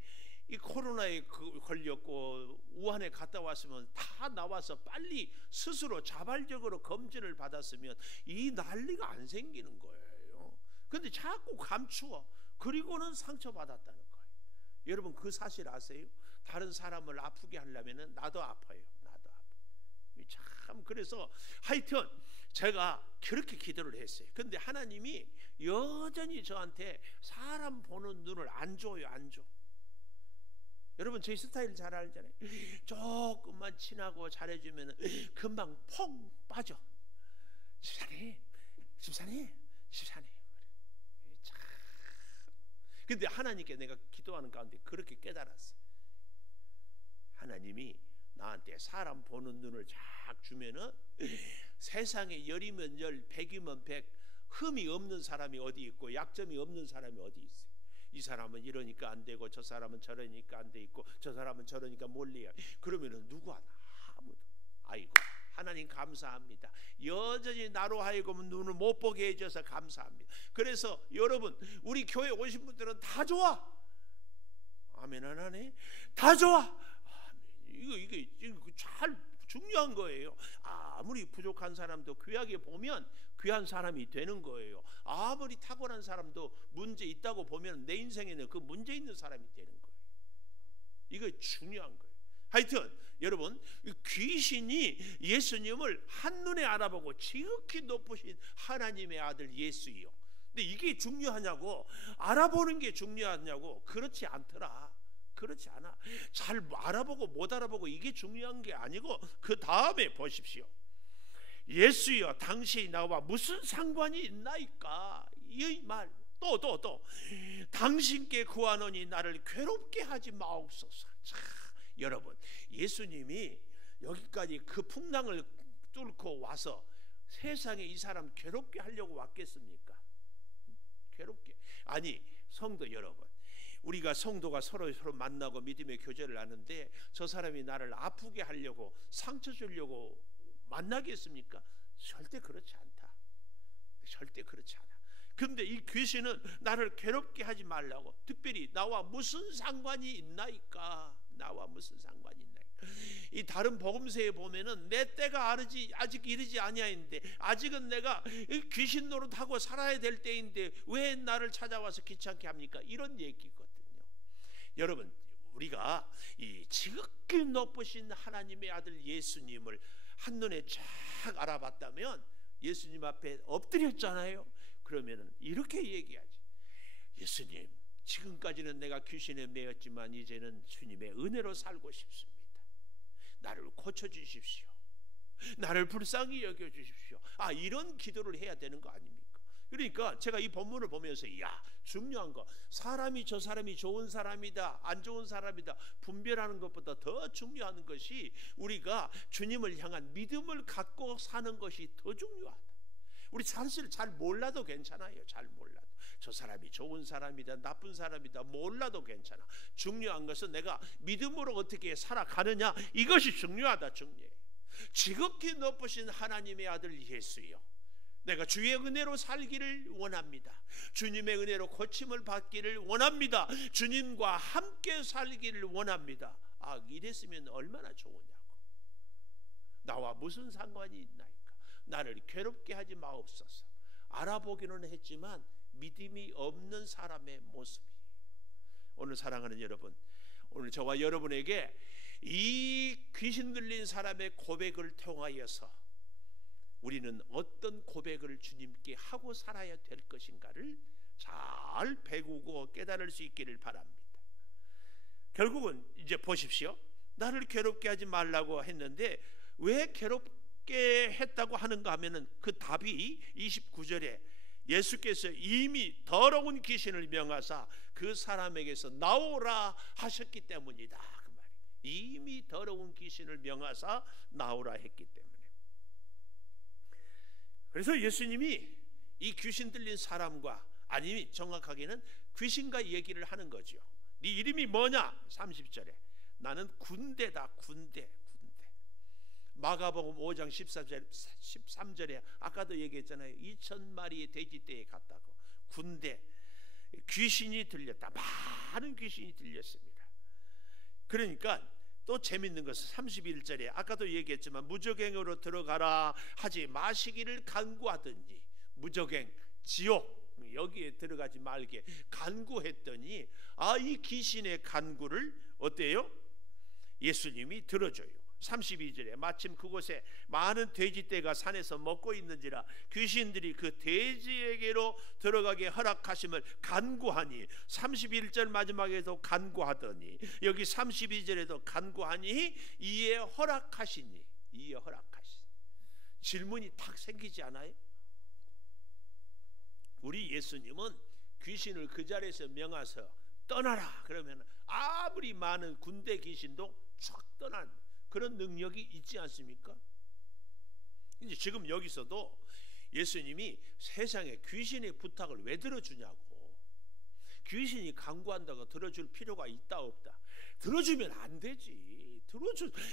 이 코로나에 걸렸고 우한에 갔다 왔으면 다 나와서 빨리 스스로 자발적으로 검진을 받았으면 이 난리가 안 생기는 거예요. 근데 자꾸 감추어. 그리고는 상처받았다는 거예요. 여러분, 그 사실 아세요? 다른 사람을 아프게 하려면 나도 아파요. 참, 그래서 하여튼 제가 그렇게 기도를 했어요. 근데 하나님이 여전히 저한테 사람 보는 눈을 안 줘요. 안 줘. 여러분, 제 스타일 잘 알잖아요. 조금만 친하고 잘해주면 금방 퐁 빠져. 집사님. 참. 근데 하나님께 내가 기도하는 가운데 그렇게 깨달았어. 하나님이 나한테 사람 보는 눈을 쫙 주면은 세상에 10이면 10, 100이면 100, 흠이 없는 사람이 어디 있고 약점이 없는 사람이 어디 있어요. 이 사람은 이러니까 안 되고, 저 사람은 저러니까 안 돼 있고, 저 사람은 저러니까 몰래야. 그러면은 누구 하나? 아무도. 아이고, 하나님 감사합니다. 여전히 나로 하여금 눈을 못 보게 해줘서 감사합니다. 그래서 여러분, 우리 교회 오신 분들은 다 좋아. 아멘 안 하네? 다 좋아. 이게 잘 중요한 거예요. 아무리 부족한 사람도 귀하게 보면 귀한 사람이 되는 거예요. 아무리 탁월한 사람도 문제 있다고 보면 내 인생에는 그 문제 있는 사람이 되는 거예요. 이거 중요한 거예요. 하여튼 여러분, 귀신이 예수님을 한눈에 알아보고 지극히 높으신 하나님의 아들 예수이요. 근데 이게 중요하냐고, 알아보는 게 중요하냐고, 그렇지 않더라. 그렇지 않아. 잘 알아보고 못 알아보고 이게 중요한 게 아니고, 그 다음에 보십시오. 예수여, 당신이 나와 무슨 상관이 있나이까? 이 말 또 당신께 구하노니 나를 괴롭게 하지 마옵소서. 자, 여러분, 예수님이 여기까지 그 풍랑을 뚫고 와서 세상에 이 사람 괴롭게 하려고 왔겠습니까? 괴롭게. 아니, 성도 여러분, 우리가 성도가 서로 만나고 믿음의 교제를 하는데 저 사람이 나를 아프게 하려고 상처 주려고 만나겠습니까? 절대 그렇지 않다. 절대 그렇지 않아. 근데 이 귀신은 나를 괴롭게 하지 말라고, 특별히 나와 무슨 상관이 있나이까? 나와 무슨 상관이 있나이까? 이 다른 복음서에 보면은 내 때가 아직 이르지 아니하인데, 아직은 내가 귀신 노릇하고 살아야 될 때인데 왜 나를 찾아와서 귀찮게 합니까? 이런 얘기거든요. 여러분, 우리가 이 지극히 높으신 하나님의 아들 예수님을 한눈에 쫙 알아봤다면, 예수님 앞에 엎드렸잖아요. 그러면은 이렇게 얘기하지. 예수님, 지금까지는 내가 귀신에 매였지만 이제는 주님의 은혜로 살고 싶습니다. 나를 고쳐주십시오. 나를 불쌍히 여겨주십시오. 이런 기도를 해야 되는 거 아닙니까? 그러니까 제가 이 본문을 보면서 중요한 거, 사람이 저 사람이 좋은 사람이다 안 좋은 사람이다 분별하는 것보다 더 중요한 것이 우리가 주님을 향한 믿음을 갖고 사는 것이 더 중요하다. 우리 사실 잘 몰라도 괜찮아요. 잘 몰라도 저 사람이 좋은 사람이다 나쁜 사람이다 몰라도 괜찮아. 중요한 것은 내가 믿음으로 어떻게 살아가느냐, 이것이 중요하다. 중요해. 지극히 높으신 하나님의 아들 예수여, 내가 주의 은혜로 살기를 원합니다. 주님의 은혜로 고침을 받기를 원합니다. 주님과 함께 살기를 원합니다. 이랬으면 얼마나 좋으냐고. 나와 무슨 상관이 있나이까? 나를 괴롭게 하지 마옵소서. 알아보기는 했지만 믿음이 없는 사람의 모습이에요. 오늘 사랑하는 여러분, 오늘 저와 여러분에게 이 귀신 들린 사람의 고백을 통하여서 우리는 어떤 고백을 주님께 하고 살아야 될 것인가를 잘 배우고 깨달을 수 있기를 바랍니다. 결국은 이제 보십시오. 나를 괴롭게 하지 말라고 했는데 왜 괴롭게 했다고 하는가 하면은 그 답이 29절에 예수께서 이미 더러운 귀신을 명하사 그 사람에게서 나오라 하셨기 때문이다. 그 말이에요. 이미 더러운 귀신을 명하사 나오라 했기 때문에. 그래서 예수님이 이 귀신 들린 사람과, 아니 정확하게는 귀신과 얘기를 하는 거죠. 네 이름이 뭐냐? 30절에 나는 군대다. 군대. 마가복음 5장 13절에 아까도 얘기했잖아요. 2000마리의 돼지떼에 갔다고. 군대, 귀신이 들렸다. 많은 귀신이 들렸습니다. 그러니까 또 재밌는 것은 31절에 아까도 얘기했지만 무저갱으로 들어가라 하지 마시기를 간구하더니, 무저갱, 지옥, 여기에 들어가지 말게 간구했더니 이 귀신의 간구를 어때요? 예수님이 들어줘요. 32절에 마침 그곳에 많은 돼지떼가 산에서 먹고 있는지라 귀신들이 그 돼지에게로 들어가게 허락하심을 간구하니, 31절 마지막에도 간구하더니 여기 32절에도 간구하니 이에 허락하시니, 이에 허락하시니. 질문이 탁 생기지 않아요? 우리 예수님은 귀신을 그 자리에서 명하서 떠나라 그러면 아무리 많은 군대 귀신도 쫙 떠난 그런 능력이 있지 않습니까? 이제 지금 여기서도 예수님이 세상에 귀신의 부탁을 왜 들어주냐고. 귀신이 간구한다고 들어줄 필요가 있다 없다? 들어주면 안 되지.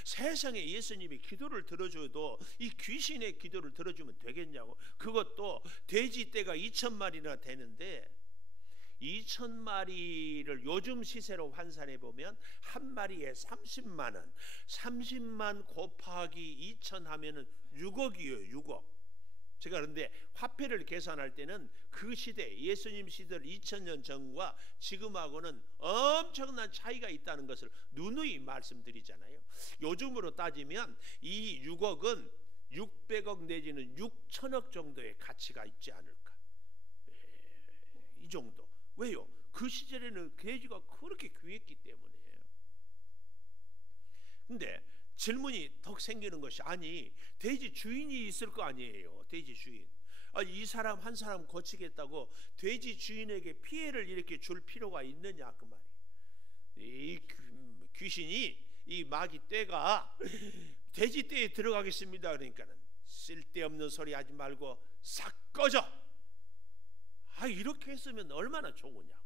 세상에 예수님이 기도를 들어줘도 이 귀신의 기도를 들어주면 되겠냐고. 그것도 돼지떼가 2000마리나 되는데 2000마리를 요즘 시세로 환산해 보면 한 마리에 30만 원, 30만 곱하기 2000 하면은 6억이에요. 6억. 제가 그런데 화폐를 계산할 때는 그 시대, 예수님 시대 2000년 전과 지금하고는 엄청난 차이가 있다는 것을 누누이 말씀드리잖아요. 요즘으로 따지면 이 6억은 600억 내지는 6천억 정도의 가치가 있지 않을까. 이 정도. 왜요? 그 시절에는 돼지가 그렇게 귀했기 때문이에요. 근데 질문이 더 생기는 것이, 아니 돼지 주인이 있을 거 아니에요. 돼지 주인. 이 사람 한 사람 고치겠다고 돼지 주인에게 피해를 이렇게 줄 필요가 있느냐 그 말이에요. 이 귀신이, 이 마귀 떼가 돼지 떼에 들어가겠습니다. 그러니까는 쓸데없는 소리 하지 말고 싹 꺼져. 이렇게 했으면 얼마나 좋으냐고.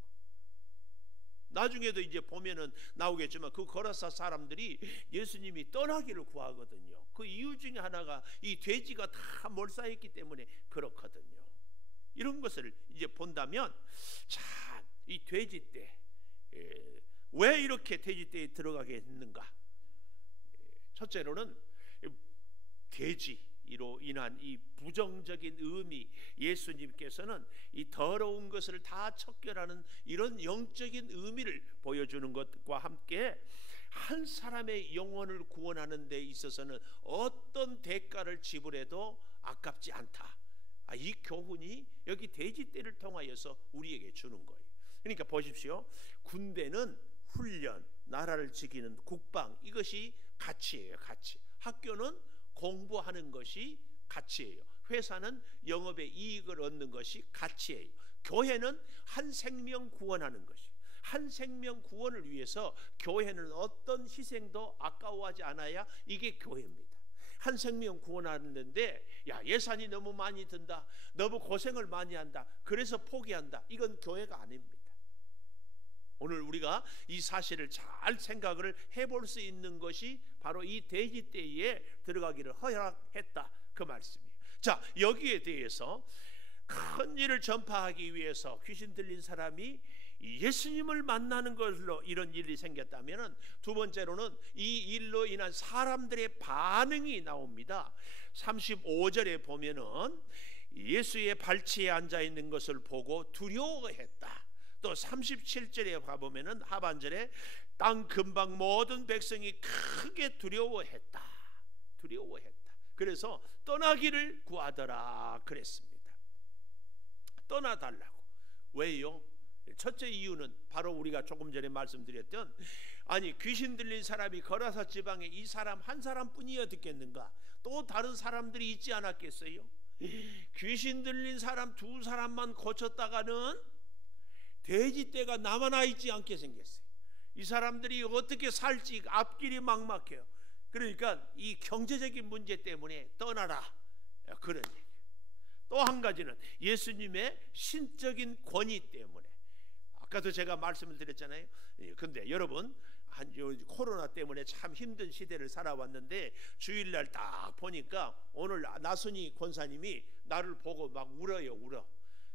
나중에도 이제 보면은 나오겠지만 그 거라사 사람들이 예수님이 떠나기를 구하거든요. 그 이유 중에 하나가 이 돼지가 다 몰살했기 때문에 그렇거든요. 이런 것을 이제 본다면 참 이 돼지떼, 왜 이렇게 돼지떼에 들어가게 했는가? 첫째로는 돼지로 인한 이 부정적인 의미, 예수님께서는 이 더러운 것을 다 척결하는 이런 영적인 의미를 보여주는 것과 함께 한 사람의 영혼을 구원하는 데 있어서는 어떤 대가를 지불해도 아깝지 않다. 이 교훈이 여기 돼지떼를 통하여서 우리에게 주는 거예요. 그러니까 보십시오. 군대는 훈련, 나라를 지키는 국방, 이것이 가치예요. 가치. 학교는 공부하는 것이 가치예요. 회사는 영업의 이익을 얻는 것이 가치예요. 교회는 한 생명 구원하는 것이, 한 생명 구원을 위해서 교회는 어떤 희생도 아까워하지 않아야 이게 교회입니다. 한 생명 구원하는데 야, 예산이 너무 많이 든다, 너무 고생을 많이 한다, 그래서 포기한다, 이건 교회가 아닙니다. 오늘 우리가 이 사실을 잘 생각을 해볼 수 있는 것이 바로 이 돼지떼에 들어가기를 허락했다, 그 말씀이에요. 자, 여기에 대해서 큰 일을 전파하기 위해서 귀신 들린 사람이 예수님을 만나는 것으로 이런 일이 생겼다면, 두 번째로는 이 일로 인한 사람들의 반응이 나옵니다. 35절에 보면은 예수의 발치에 앉아 있는 것을 보고 두려워했다. 또 37절에 가보면은 하반절에 땅 근방 모든 백성이 크게 두려워했다. 두려워했다. 그래서 떠나기를 구하더라 그랬습니다. 떠나달라고. 왜요? 첫째 이유는 바로 우리가 조금 전에 말씀드렸던, 아니 귀신 들린 사람이 거라사 지방에 이 사람 한 사람뿐이었겠는가? 또 다른 사람들이 있지 않았겠어요? 귀신 들린 사람 두 사람만 고쳤다가는 돼지떼가 남아나 있지 않게 생겼어요. 이 사람들이 어떻게 살지 앞길이 막막해요. 그러니까 이 경제적인 문제 때문에 떠나라, 그런 얘기. 또 한 가지는 예수님의 신적인 권위 때문에. 아까도 제가 말씀을 드렸잖아요. 근데 여러분, 코로나 때문에 참 힘든 시대를 살아왔는데 주일날 딱 보니까 오늘 나순이 권사님이 나를 보고 막 울어요. 울어.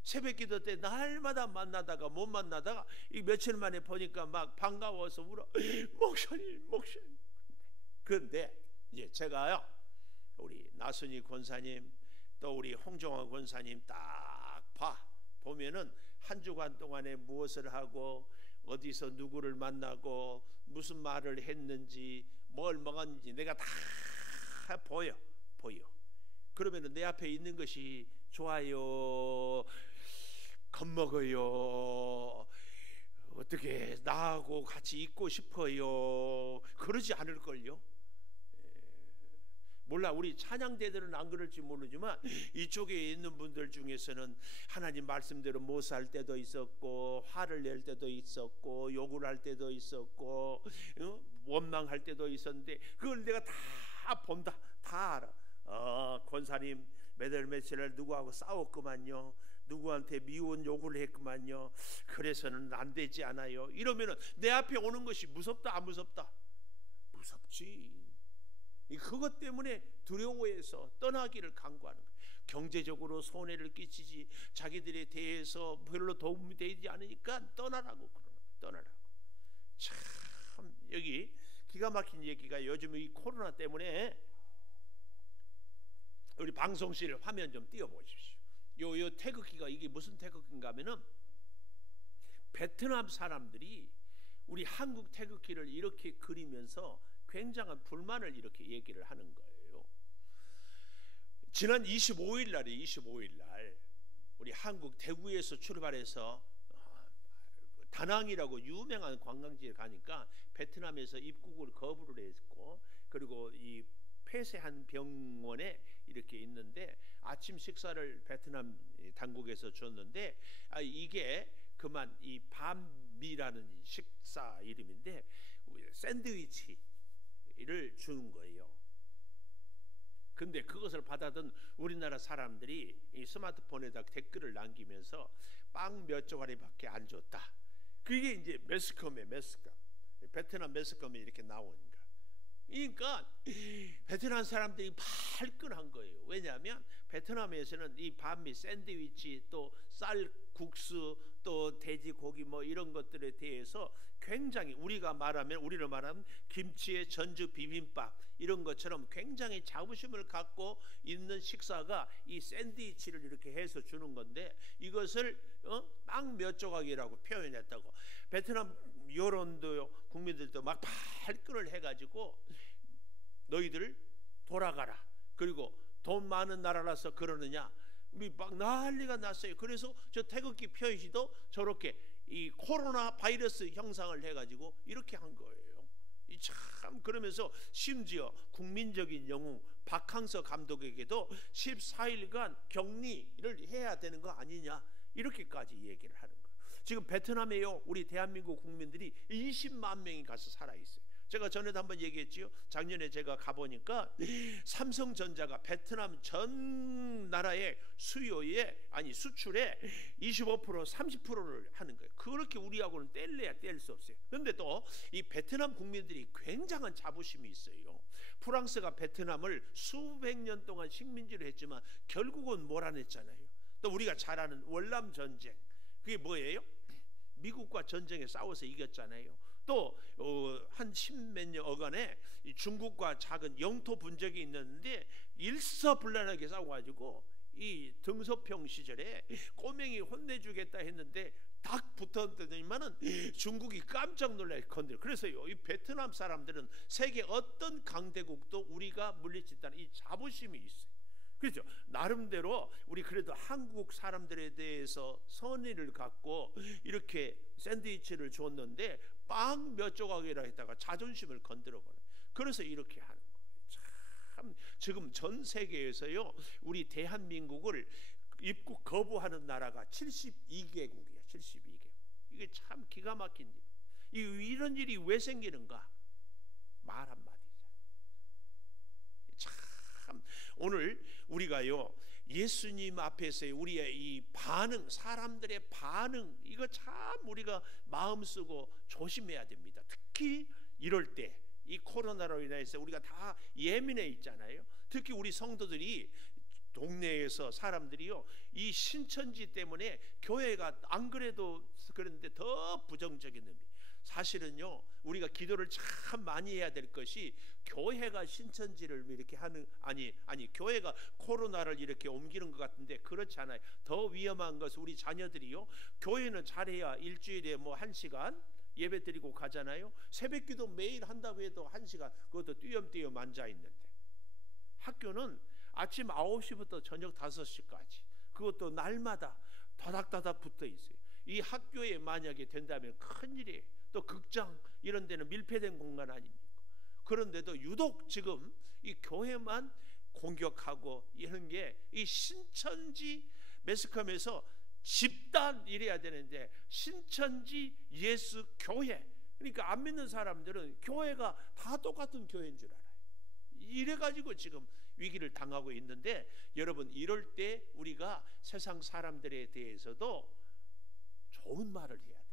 새벽기도 때 날마다 만나다가 못 만나다가 이 며칠 만에 보니까 막 반가워서 울어. 목사님. 그런데 이제 제가요, 우리 나순이 권사님 또 우리 홍정화 권사님 딱 보면은 한 주간 동안에 무엇을 하고 어디서 누구를 만나고 무슨 말을 했는지 뭘 먹었는지 내가 다 보여. 그러면은 내 앞에 있는 것이 좋아요, 겁먹어요, 어떻게 나하고 같이 있고 싶어요, 그러지 않을걸요. 몰라, 우리 찬양대들은 안 그럴지 모르지만 이쪽에 있는 분들 중에서는 하나님 말씀대로 못 살 때도 있었고, 화를 낼 때도 있었고, 욕을 할 때도 있었고, 원망할 때도 있었는데 그걸 내가 다 본다, 다 알아. 권사님 매달 며칠을 누구하고 싸웠구만요, 누구한테 미운 욕을 했구만요, 그래서는 안 되지 않아요. 이러면은 내 앞에 오는 것이 무섭다 안 무섭다? 무섭지. 그것 때문에 두려워해서 떠나기를 강구하는 거예요. 경제적으로 손해를 끼치지 자기들에 대해서 별로 도움이 되지 않으니까 떠나라고 그러는 거예요. 떠나라고. 참 여기 기가 막힌 얘기가, 요즘 이 코로나 때문에 우리 방송실 화면 좀 띄워보십시오. 요 태극기가 이게 무슨 태극기인가 하면은 베트남 사람들이 우리 한국 태극기를 이렇게 그리면서 굉장한 불만을 이렇게 얘기를 하는 거예요. 지난 25일 날에 25일 날 우리 한국 대구에서 출발해서 다낭이라고 유명한 관광지에 가니까 베트남에서 입국을 거부를 했고, 그리고 이 폐쇄한 병원에 이렇게 있는데 아침 식사를 베트남 당국에서 줬는데, 이게 그만 이 밤미라는 식사 이름인데 샌드위치를 주는 거예요. 근데 그것을 받아든 우리나라 사람들이 이 스마트폰에다 댓글을 남기면서 빵 몇 조각밖에 안 줬다, 그게 이제 매스컴이에요. 매스컴. 베트남 매스컴이 이렇게 나오니까. 그러니까 베트남 사람들이 발끈한 거예요. 왜냐하면 베트남에서는 이 반미 샌드위치, 또 쌀국수, 또 돼지고기 뭐 이런 것들에 대해서 굉장히 우리로 말하면 김치에 전주 비빔밥 이런 것처럼 굉장히 자부심을 갖고 있는 식사가 이 샌드위치를 이렇게 해서 주는 건데, 이것을 빵 몇 조각이라고 표현했다고. 베트남 여론도 국민들도 막 발끈을 해가지고 너희들 돌아가라, 그리고 돈 많은 나라라서 그러느냐, 막 난리가 났어요. 그래서 저 태극기 표시도 저렇게 이 코로나 바이러스 형상을 해가지고 이렇게 한 거예요. 참, 그러면서 심지어 국민적인 영웅 박항서 감독에게도 14일간 격리를 해야 되는 거 아니냐, 이렇게까지 얘기를 하는 거예요. 지금 베트남에요, 우리 대한민국 국민들이 20만 명이 가서 살아 있어요. 제가 전에도 한번 얘기했지요. 작년에 제가 가보니까 삼성전자가 베트남 전 나라의 수출에 25% 30%를 하는 거예요. 그렇게 우리하고는 뗄래야 뗄 수 없어요. 그런데 또 이 베트남 국민들이 굉장한 자부심이 있어요. 프랑스가 베트남을 수백 년 동안 식민지를 했지만 결국은 몰아냈잖아요. 또 우리가 잘 아는 월남 전쟁, 그게 뭐예요? 미국과 전쟁에 싸워서 이겼잖아요. 또 한 10몇 년간에 중국과 작은 영토 분쟁이 있는데 일사불란하게 싸워가지고 이 등소평 시절에 꼬맹이 혼내주겠다 했는데 딱 붙었더니만은 중국이 깜짝 놀라 건드려. 그래서요, 이 베트남 사람들은 세계 어떤 강대국도 우리가 물리친다는 이 자부심이 있어요. 그렇죠. 나름대로 우리 그래도 한국 사람들에 대해서 선의를 갖고 이렇게 샌드위치를 줬는데 빵 몇 조각이라 했다가 자존심을 건드려 버려요. 그래서 이렇게 하는 거예요. 참, 지금 전 세계에서요, 우리 대한민국을 입국 거부하는 나라가 72개국이에요. 72개국. 이게 참 기가 막힌 일. 이런 일이 왜 생기는가? 말 한마디잖아요. 참, 오늘 우리가요, 예수님 앞에서의 우리의 이 반응, 사람들의 반응, 이거 참 우리가 마음 쓰고 조심해야 됩니다. 특히 이럴 때, 이 코로나로 인해서 우리가 다 예민해 있잖아요. 특히 우리 성도들이 동네에서 사람들이요, 이 신천지 때문에 교회가 안 그래도 그런데 더 부정적인 의미. 사실은요, 우리가 기도를 참 많이 해야 될 것이 교회가 신천지를 이렇게 하는, 아니 교회가 코로나를 이렇게 옮기는 것 같은데 그렇지 않아요. 더 위험한 것은 우리 자녀들이요, 교회는 잘해야 일주일에 뭐 1시간 예배 드리고 가잖아요. 새벽기도 매일 한다고 해도 1시간, 그것도 띄엄띄엄 앉아 있는데, 학교는 아침 9시부터 저녁 5시까지, 그것도 날마다 다닥다닥 붙어 있어요. 이 학교에 만약에 된다면 큰일이에요. 또 극장 이런 데는 밀폐된 공간 아닙니까? 그런데도 유독 지금 이 교회만 공격하고 이런 게, 이 신천지 매스컴에서 집단 이래야 되는데 신천지 예수 교회, 그러니까 안 믿는 사람들은 교회가 다 똑같은 교회인 줄 알아요. 이래가지고 지금 위기를 당하고 있는데, 여러분, 이럴 때 우리가 세상 사람들에 대해서도 좋은 말을 해야 됩니다.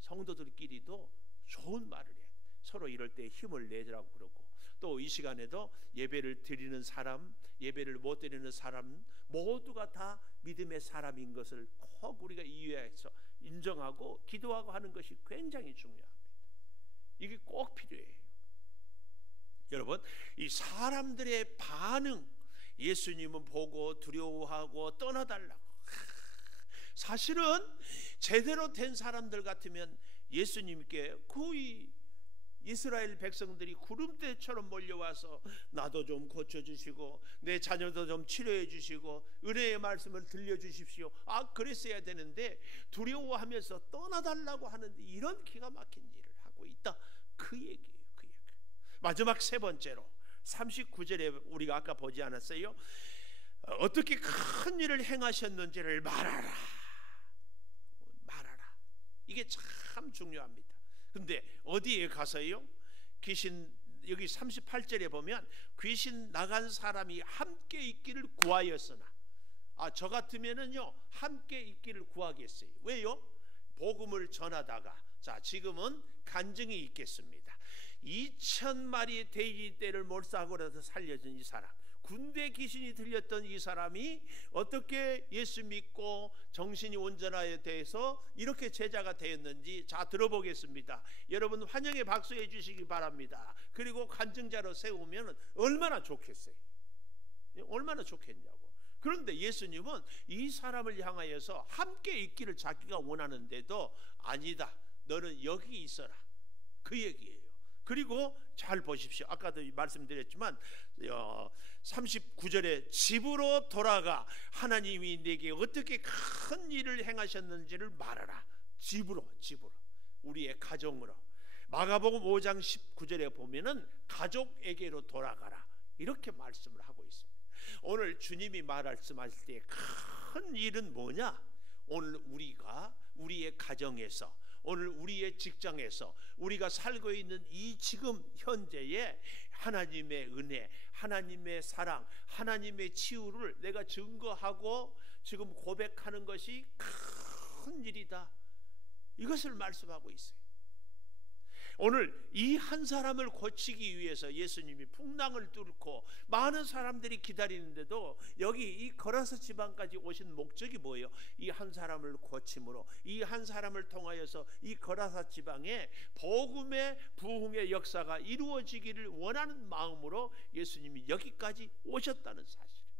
성도들끼리도 좋은 말을 해야 돼요. 서로 이럴 때 힘을 내라고 그러고, 또 이 시간에도 예배를 드리는 사람, 예배를 못 드리는 사람 모두가 다 믿음의 사람인 것을 꼭 우리가 이해해서 인정하고 기도하고 하는 것이 굉장히 중요합니다. 이게 꼭 필요해요. 여러분, 이 사람들의 반응, 예수님은 보고 두려워하고 떠나달라고. 사실은 제대로 된 사람들 같으면 예수님께 거의 이스라엘 백성들이 구름대처럼 몰려와서 나도 좀 고쳐주시고 내 자녀도 좀 치료해 주시고 은혜의 말씀을 들려주십시오, 그랬어야 되는데 두려워하면서 떠나달라고 하는데 이런 기가 막힌 일을 하고 있다, 그 얘기예요. 그 얘기. 마지막 세 번째로 39절에 우리가 아까 보지 않았어요? 어떻게 큰 일을 행하셨는지를 말하라. 이게 참 중요합니다. 근데 어디에 가서요? 여기 38절에 보면 귀신 나간 사람이 함께 있기를 구하였으나, 저 같으면은요 함께 있기를 구하겠어요. 왜요? 복음을 전하다가 자 지금은 간증이 있겠습니다. 2,000마리의 돼지떼를 몰살하고라도 살려준 이 사람, 군대 귀신이 들렸던 이 사람이 어떻게 예수 믿고 정신이 온전하여 돼서 이렇게 제자가 되었는지 자 들어보겠습니다. 여러분 환영의 박수해 주시기 바랍니다. 그리고 간증자로 세우면 얼마나 좋겠어요. 얼마나 좋겠냐고. 그런데 예수님은 이 사람을 향하여서 함께 있기를 자기가 원하는데도 아니다, 너는 여기 있어라, 그 얘기예요. 그리고 잘 보십시오. 아까도 말씀드렸지만 39절에 집으로 돌아가 하나님이 내게 어떻게 큰 일을 행하셨는지를 말하라. 집으로 우리의 가정으로. 마가복음 5장 19절에 보면은 가족에게로 돌아가라 이렇게 말씀을 하고 있습니다. 오늘 주님이 말씀하실 때 큰 일은 뭐냐? 오늘 우리가 우리의 가정에서, 오늘 우리의 직장에서, 우리가 살고 있는 이 지금 현재의 하나님의 은혜, 하나님의 사랑, 하나님의 치유를 내가 증거하고 지금 고백하는 것이 큰 일이다, 이것을 말씀하고 있어요. 오늘 이 한 사람을 고치기 위해서 예수님이 풍랑을 뚫고 많은 사람들이 기다리는데도 여기 이 거라사 지방까지 오신 목적이 뭐예요? 이 한 사람을 고침으로, 이 한 사람을 통하여서 이 거라사 지방에 복음의 부흥의 역사가 이루어지기를 원하는 마음으로 예수님이 여기까지 오셨다는 사실입니다.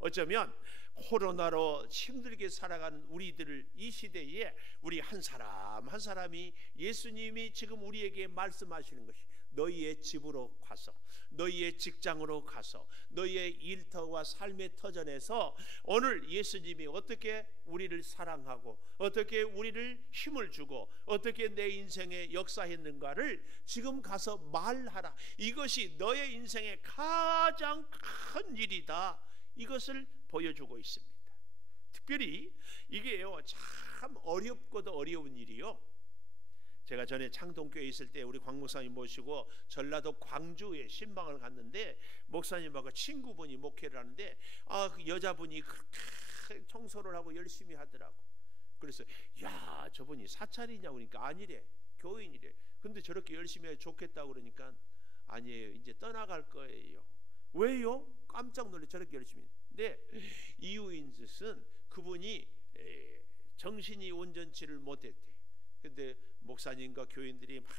어쩌면 코로나로 힘들게 살아가는 우리들을 이 시대에 우리 한 사람 한 사람이 예수님이 지금 우리에게 말씀하시는 것이 너희의 집으로 가서, 너희의 직장으로 가서, 너희의 일터와 삶의 터전에서 오늘 예수님이 어떻게 우리를 사랑하고 어떻게 우리를 힘을 주고 어떻게 내 인생에 역사했는가를 지금 가서 말하라. 이것이 너의 인생의 가장 큰 일이다, 이것을 보여주고 있습니다. 특별히 이게요 참 어렵고도 어려운 일이요. 제가 전에 창동교회에 있을 때 우리 광 목사님 모시고 전라도 광주에 신방을 갔는데 목사님하고 친구분이 목회를 하는데 그 여자분이 그렇게 청소를 하고 열심히 하더라고. 그래서 야 저분이 사찰이냐고 그러니까 아니래, 교인이래. 근데 저렇게 열심히 해야 좋겠다고 그러니까 아니에요, 이제 떠나갈 거예요. 왜요? 깜짝 놀래 저렇게 열심히. 근데 이유인 것은 그분이 정신이 온전치를 못했대. 근데 목사님과 교인들이 막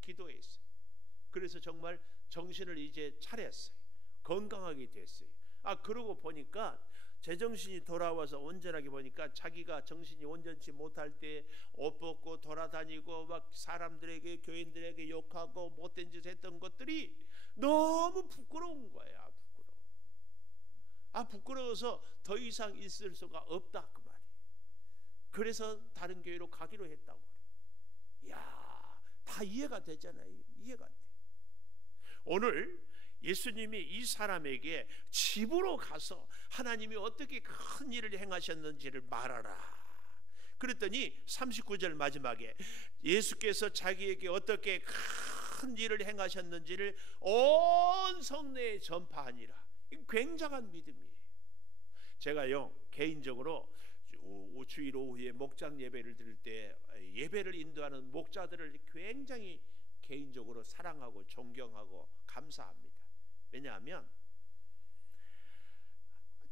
기도했어요. 그래서 정말 정신을 이제 차렸어요. 건강하게 됐어요. 그러고 보니까 제정신이 돌아와서 온전하게 보니까 자기가 정신이 온전치 못할 때 옷 벗고 돌아다니고 막 사람들에게, 교인들에게 욕하고 못된 짓 했던 것들이 너무 부끄러운 거야. 부끄러워서 더 이상 있을 수가 없다 그 말이에요. 그래서 다른 교회로 가기로 했다고 그래요. 이야, 다 이해가 되잖아요. 이해가 돼. 오늘 예수님이 이 사람에게 집으로 가서 하나님이 어떻게 큰 일을 행하셨는지를 말하라. 그랬더니 39절 마지막에 예수께서 자기에게 어떻게 큰 일을 행하셨는지를 온 성내에 전파하니라. 굉장한 믿음이에요. 제가요 개인적으로 주일 오후에 목장 예배를 드릴 때 예배를 인도하는 목자들을 굉장히 개인적으로 사랑하고 존경하고 감사합니다. 왜냐하면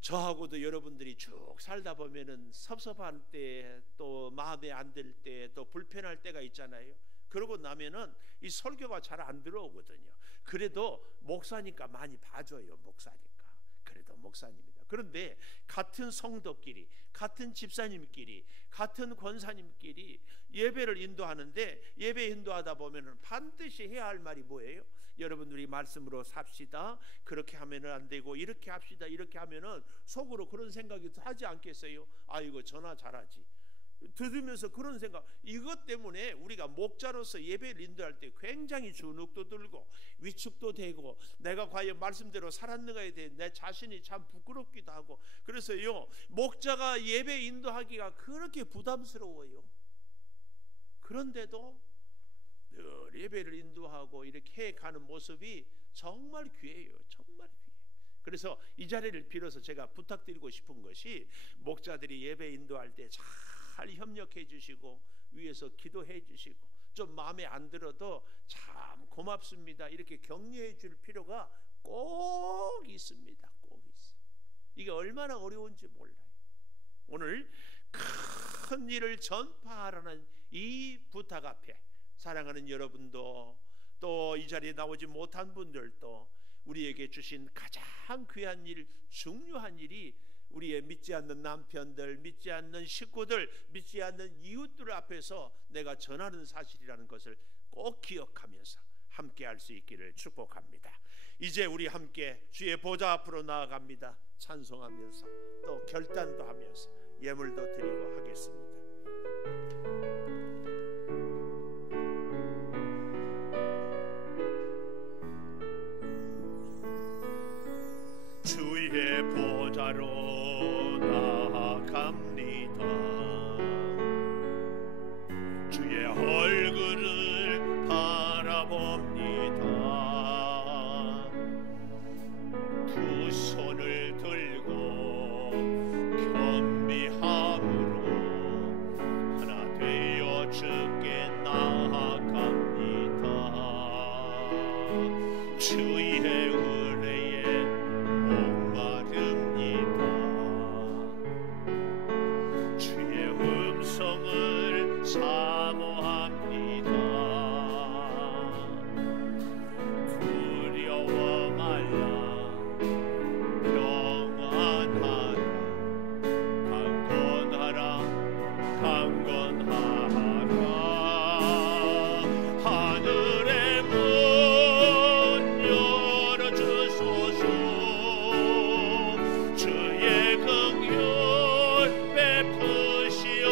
저하고도 여러분들이 쭉 살다 보면은 섭섭한 때, 또 마음에 안 들 때, 또 불편할 때가 있잖아요. 그러고 나면은 이 설교가 잘 안 들어오거든요. 그래도 목사니까 많이 봐줘요. 목사니까 그래도 목사님이다. 그런데 같은 성도끼리, 같은 집사님끼리, 같은 권사님끼리 예배를 인도하는데 예배 인도하다 보면은 반드시 해야 할 말이 뭐예요? 여러분들이 말씀으로 삽시다. 그렇게 하면은 안 되고 이렇게 합시다. 이렇게 하면은 속으로 그런 생각이 하지 않겠어요? 이거 전화 잘하지. 들으면서 그런 생각, 이것 때문에 우리가 목자로서 예배를 인도할 때 굉장히 주눅도 들고 위축도 되고 내가 과연 말씀대로 살았는가에 대해 내 자신이 참 부끄럽기도 하고, 그래서요 목자가 예배 인도하기가 그렇게 부담스러워요. 그런데도 늘 예배를 인도하고 이렇게 가는 모습이 정말 귀해요. 정말 귀해요. 그래서 이 자리를 빌어서 제가 부탁드리고 싶은 것이 목자들이 예배 인도할 때 잘 잘 협력해 주시고 위에서 기도해 주시고 좀 마음에 안 들어도 참 고맙습니다 이렇게 격려해 줄 필요가 꼭 있습니다. 꼭 있어. 이게 얼마나 어려운지 몰라요. 오늘 큰 일을 전파하라는 이 부탁 앞에 사랑하는 여러분도 또 이 자리에 나오지 못한 분들도 우리에게 주신 가장 귀한 일, 중요한 일이 우리의 믿지 않는 남편들, 믿지 않는 식구들, 믿지 않는 이웃들 앞에서 내가 전하는 사실이라는 것을 꼭 기억하면서 함께 할 수 있기를 축복합니다. 이제 우리 함께 주의 보좌 앞으로 나아갑니다. 찬송하면서 또 결단도 하면서 예물도 드리고 하겠습니다. 주의 보좌로 나아갑니다. 주의 얼굴을 바라봅니다. 두 손을 들고 겸비함으로 하나 되어 주께 나아갑니다. 주의 은혜에 목마릅니다. 주의 음성을 사모합니다. 두려워 말라 평안하라 강건하라 강건하라. 하늘의 문 열어주소서. 주의 긍휼 베푸시옵소서.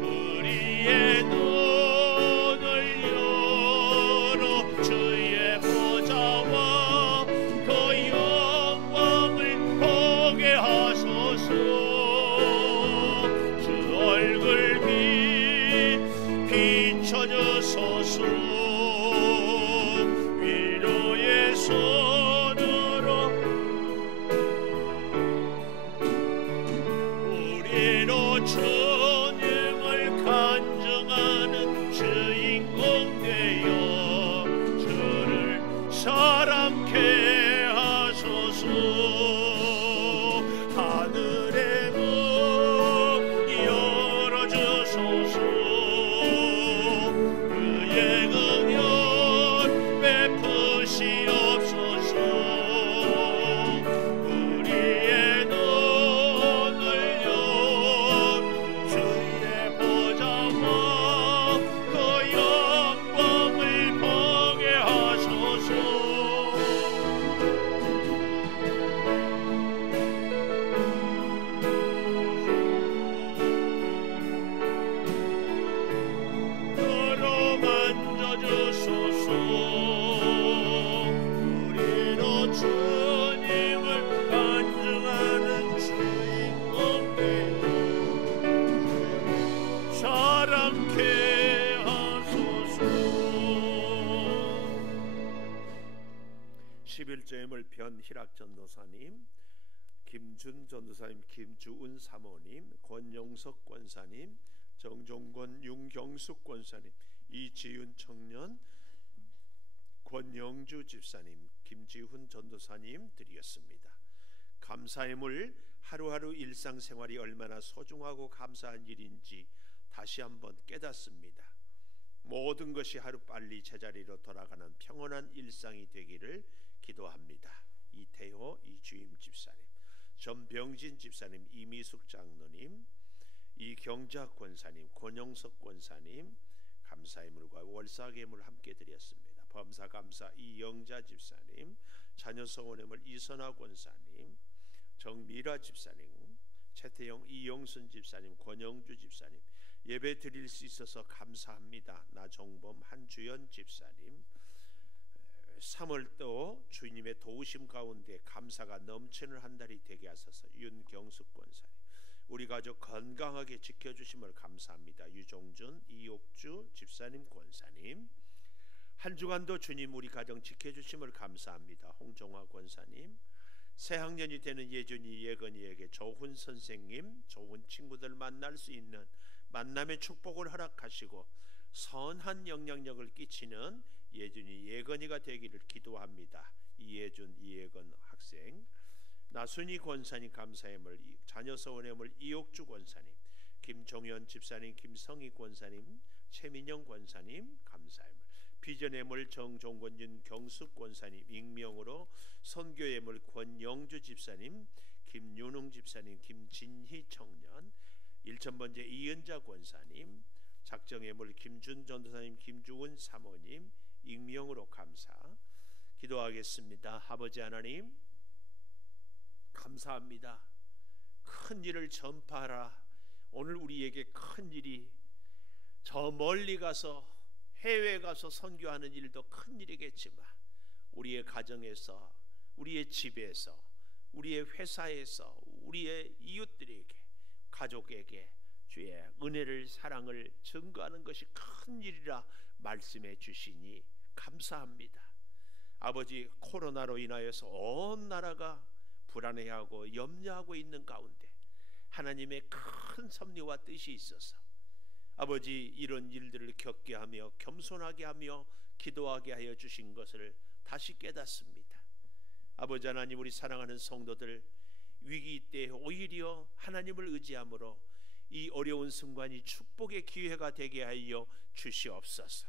우리의 눈을 열어 주의 보좌와 그 영광을 보게 하소서. 주 얼굴 비춰주소서. 위로의 손으로 우리로 주님을 간증하는 주인공 되어 주를 사랑케 하소서. 하늘의 문 열어주소서. 그의 긍휼 베푸시옵소서. 우리의 눈을 열 주의 보좌와 그 영광을 보게 하소서. 너로 만져주소서. 우리로 주님을 간증하는 주인공 되어 사랑케 하소서. 11조임을 변희락 전도사님, 김준 전도사님, 김주은 사모님, 권용석 권사님, 정종권 윤경숙 권사님, 이지윤 청년, 권영주 집사님, 김지훈 전도사님 드리겠습니다. 감사함을 하루하루 일상생활이 얼마나 소중하고 감사한 일인지 다시 한번 깨닫습니다. 모든 것이 하루빨리 제자리로 돌아가는 평온한 일상이 되기를 기도합니다. 이태호 이주임 집사님, 전병진 집사님, 이미숙 장로님, 이경작 권사님, 권영석 권사님 감사의물과 월사계물 함께 드렸습니다. 범사감사 이영자 집사님, 자녀성원의물 이선화 권사님, 정미라 집사님, 최태영 이영순 집사님, 권영주 집사님 예배 드릴 수 있어서 감사합니다. 나정범 한주연 집사님, 3월도 주님의 도우심 가운데 감사가 넘치는 한 달이 되게 하소서. 윤경숙 권사님, 우리 가족 건강하게 지켜주심을 감사합니다. 유종준 이옥주 집사님 권사님, 한 주간도 주님 우리 가정 지켜주심을 감사합니다. 홍정화 권사님, 새학년이 되는 예준이, 예건이에게 좋은 선생님, 좋은 친구들 만날 수 있는 만남의 축복을 허락하시고 선한 영향력을 끼치는 예준이, 예건이가 되기를 기도합니다. 이예준, 이예건 학생, 나순이 권사님 감사예물, 자녀 서원예물 이옥주 권사님, 김종현 집사님, 김성희 권사님, 최민영 권사님 감사예물, 비전예물 정종건, 윤경숙 권사님, 익명으로 선교예물 권영주 집사님, 김윤웅 집사님, 김진희 청년, 일천번째 이은자 권사님, 작정예물 김준 전도사님, 김주은 사모님, 익명으로 감사. 기도하겠습니다. 아버지 하나님, 감사합니다. 큰 일을 전파하라. 오늘 우리에게 큰 일이, 저 멀리 가서 해외에 가서 선교하는 일도 큰 일이겠지만 우리의 가정에서, 우리의 집에서, 우리의 회사에서, 우리의 이웃들에게, 가족에게 주의 은혜를, 사랑을 증거하는 것이 큰 일이라 말씀해 주시니 감사합니다. 아버지, 코로나로 인하여서 온 나라가 불안해하고 염려하고 있는 가운데 하나님의 큰 섭리와 뜻이 있어서 아버지, 이런 일들을 겪게 하며 겸손하게 하며 기도하게 하여 주신 것을 다시 깨닫습니다. 아버지 하나님, 우리 사랑하는 성도들 위기 때 오히려 하나님을 의지함으로 이 어려운 순간이 축복의 기회가 되게 하여 주시옵소서.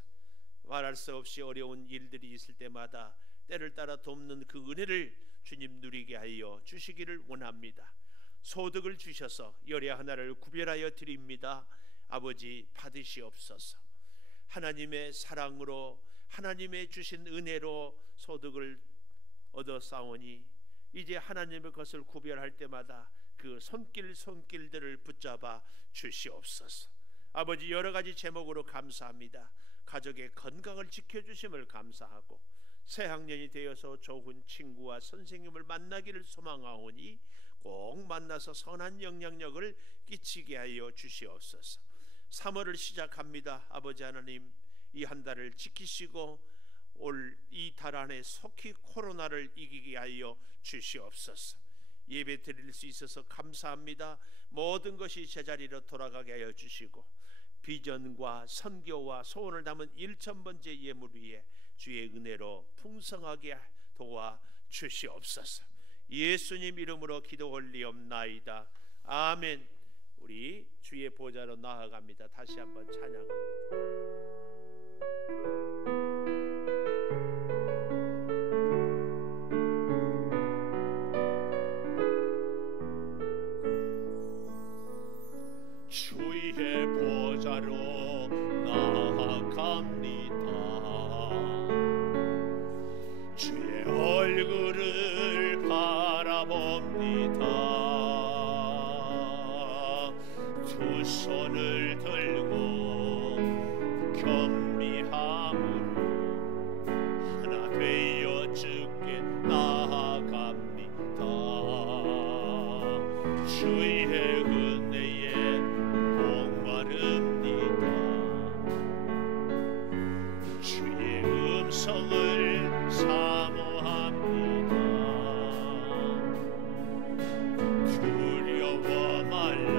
말할 수 없이 어려운 일들이 있을 때마다 때를 따라 돕는 그 은혜를 주님 누리게 하여 주시기를 원합니다. 소득을 주셔서 열의 하나를 구별하여 드립니다. 아버지, 받으시옵소서. 하나님의 사랑으로, 하나님의 주신 은혜로 소득을 얻어 싸우니 이제 하나님의 것을 구별할 때마다 그 손길들을 붙잡아 주시옵소서. 아버지, 여러 가지 제목으로 감사합니다. 가족의 건강을 지켜주심을 감사하고 새학년이 되어서 좋은 친구와 선생님을 만나기를 소망하오니 꼭 만나서 선한 영향력을 끼치게 하여 주시옵소서. 3월을 시작합니다. 아버지 하나님, 이 한 달을 지키시고 올 이 달 안에 속히 코로나를 이기게 하여 주시옵소서. 예배 드릴 수 있어서 감사합니다. 모든 것이 제자리로 돌아가게 하여 주시고 비전과 선교와 소원을 담은 1000번째 예물 위에 주의 은혜로 풍성하게 도와 주시옵소서. 예수님 이름으로 기도 올리옵나이다. 아멘. 우리 주의 보좌로 나아갑니다. 다시 한번 찬양합니다. 주의 보좌로 나아갑니다. 주의 얼굴을 바라봅니다. 두 손을 들고 겸비함으로 하나 되어 주께 나아갑니다. 주의 은혜에 목마릅니다. 주의 음성을 사모합니다. 두려워 말라.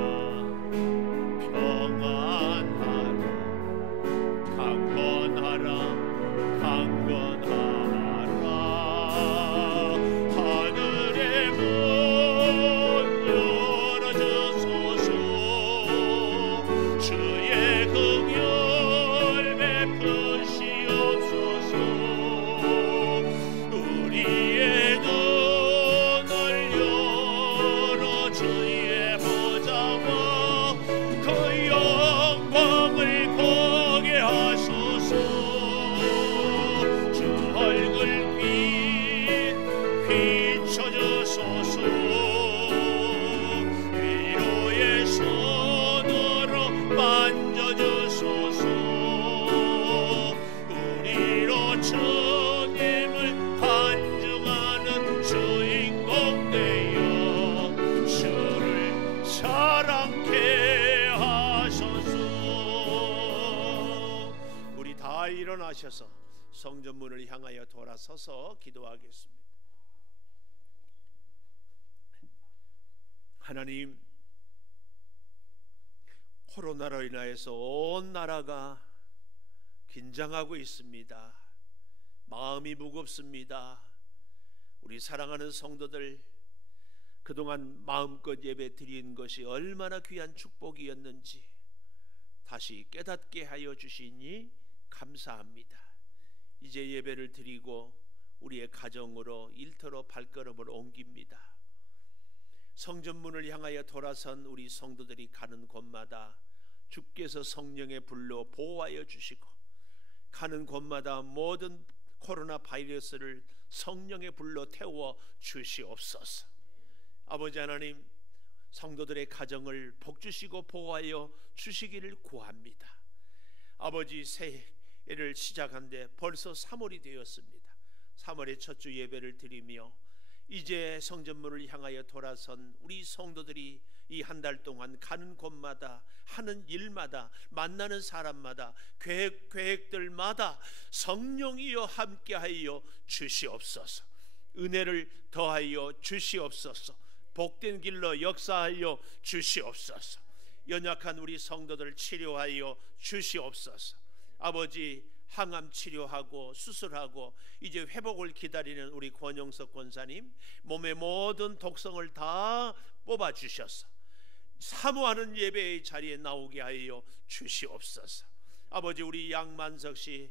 일어나셔서 성전문을 향하여 돌아서서 기도하겠습니다. 하나님, 코로나로 인하여서 온 나라가 긴장하고 있습니다. 마음이 무겁습니다. 우리 사랑하는 성도들, 그동안 마음껏 예배 드린 것이 얼마나 귀한 축복이었는지 다시 깨닫게 하여 주시니 감사합니다. 이제 예배를 드리고 우리의 가정으로 일터로 발걸음을 옮깁니다. 성전문을 향하여 돌아선 우리 성도들이 가는 곳마다 주께서 성령의 불로 보호하여 주시고, 가는 곳마다 모든 코로나 바이러스를 성령의 불로 태워 주시옵소서. 아버지 하나님, 성도들의 가정을 복주시고 보호하여 주시기를 구합니다. 아버지, 새해를 시작한데 벌써 3월이 되었습니다. 3월의 첫 주 예배를 드리며 이제 성전문을 향하여 돌아선 우리 성도들이 이 한 달 동안 가는 곳마다, 하는 일마다, 만나는 사람마다, 계획들마다 성령이여 함께하여 주시옵소서. 은혜를 더하여 주시옵소서. 복된 길로 역사하여 주시옵소서. 연약한 우리 성도들 치료하여 주시옵소서. 아버지, 항암 치료하고 수술하고 이제 회복을 기다리는 우리 권영석 권사님, 몸의 모든 독성을 다 뽑아주셔서 사모하는 예배의 자리에 나오게 하여 주시옵소서. 아버지, 우리 양만석 씨,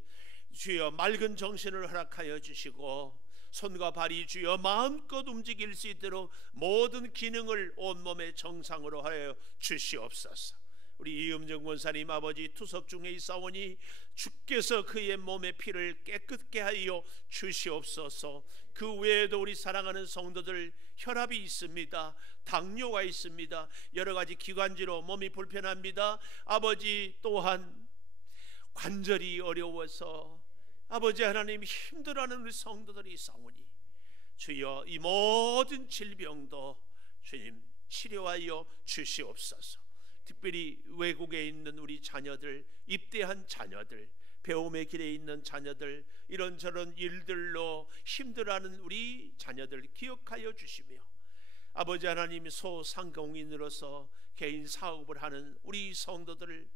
주여 맑은 정신을 허락하여 주시고 손과 발이 주여 마음껏 움직일 수 있도록 모든 기능을 온몸의 정상으로 하여 주시옵소서. 우리 이음정 권사님 아버지, 투석 중에 있사오니 주께서 그의 몸의 피를 깨끗게 하여 주시옵소서. 그 외에도 우리 사랑하는 성도들 혈압이 있습니다. 당뇨가 있습니다. 여러 가지 기관지로 몸이 불편합니다. 아버지, 또한 관절이 어려워서 아버지 하나님 힘들어하는 우리 성도들이 있사오니 주여 이 모든 질병도 주님 치료하여 주시옵소서. 특별히 외국에 있는 우리 자녀들, 입대한 자녀들, 배움의 길에 있는 자녀들, 이런저런 일들로 힘들어하는 우리 자녀들 기억하여 주시며, 아버지 하나님 소상공인으로서 개인 사업을 하는 우리 성도들을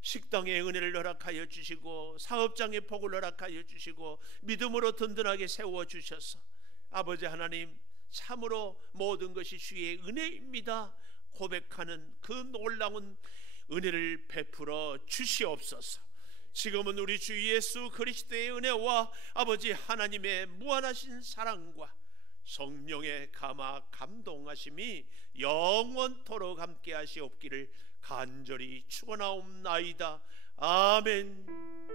식당의 은혜를 허락하여 주시고 사업장의 복을 허락하여 주시고 믿음으로 든든하게 세워주셔서 아버지 하나님 참으로 모든 것이 주의 은혜입니다 고백하는 그 놀라운 은혜를 베풀어 주시옵소서. 지금은 우리 주 예수 그리스도의 은혜와 아버지 하나님의 무한하신 사랑과 성령의 감동하심이 영원토록 함께 하시옵기를 간절히 축원하옵나이다. 아멘.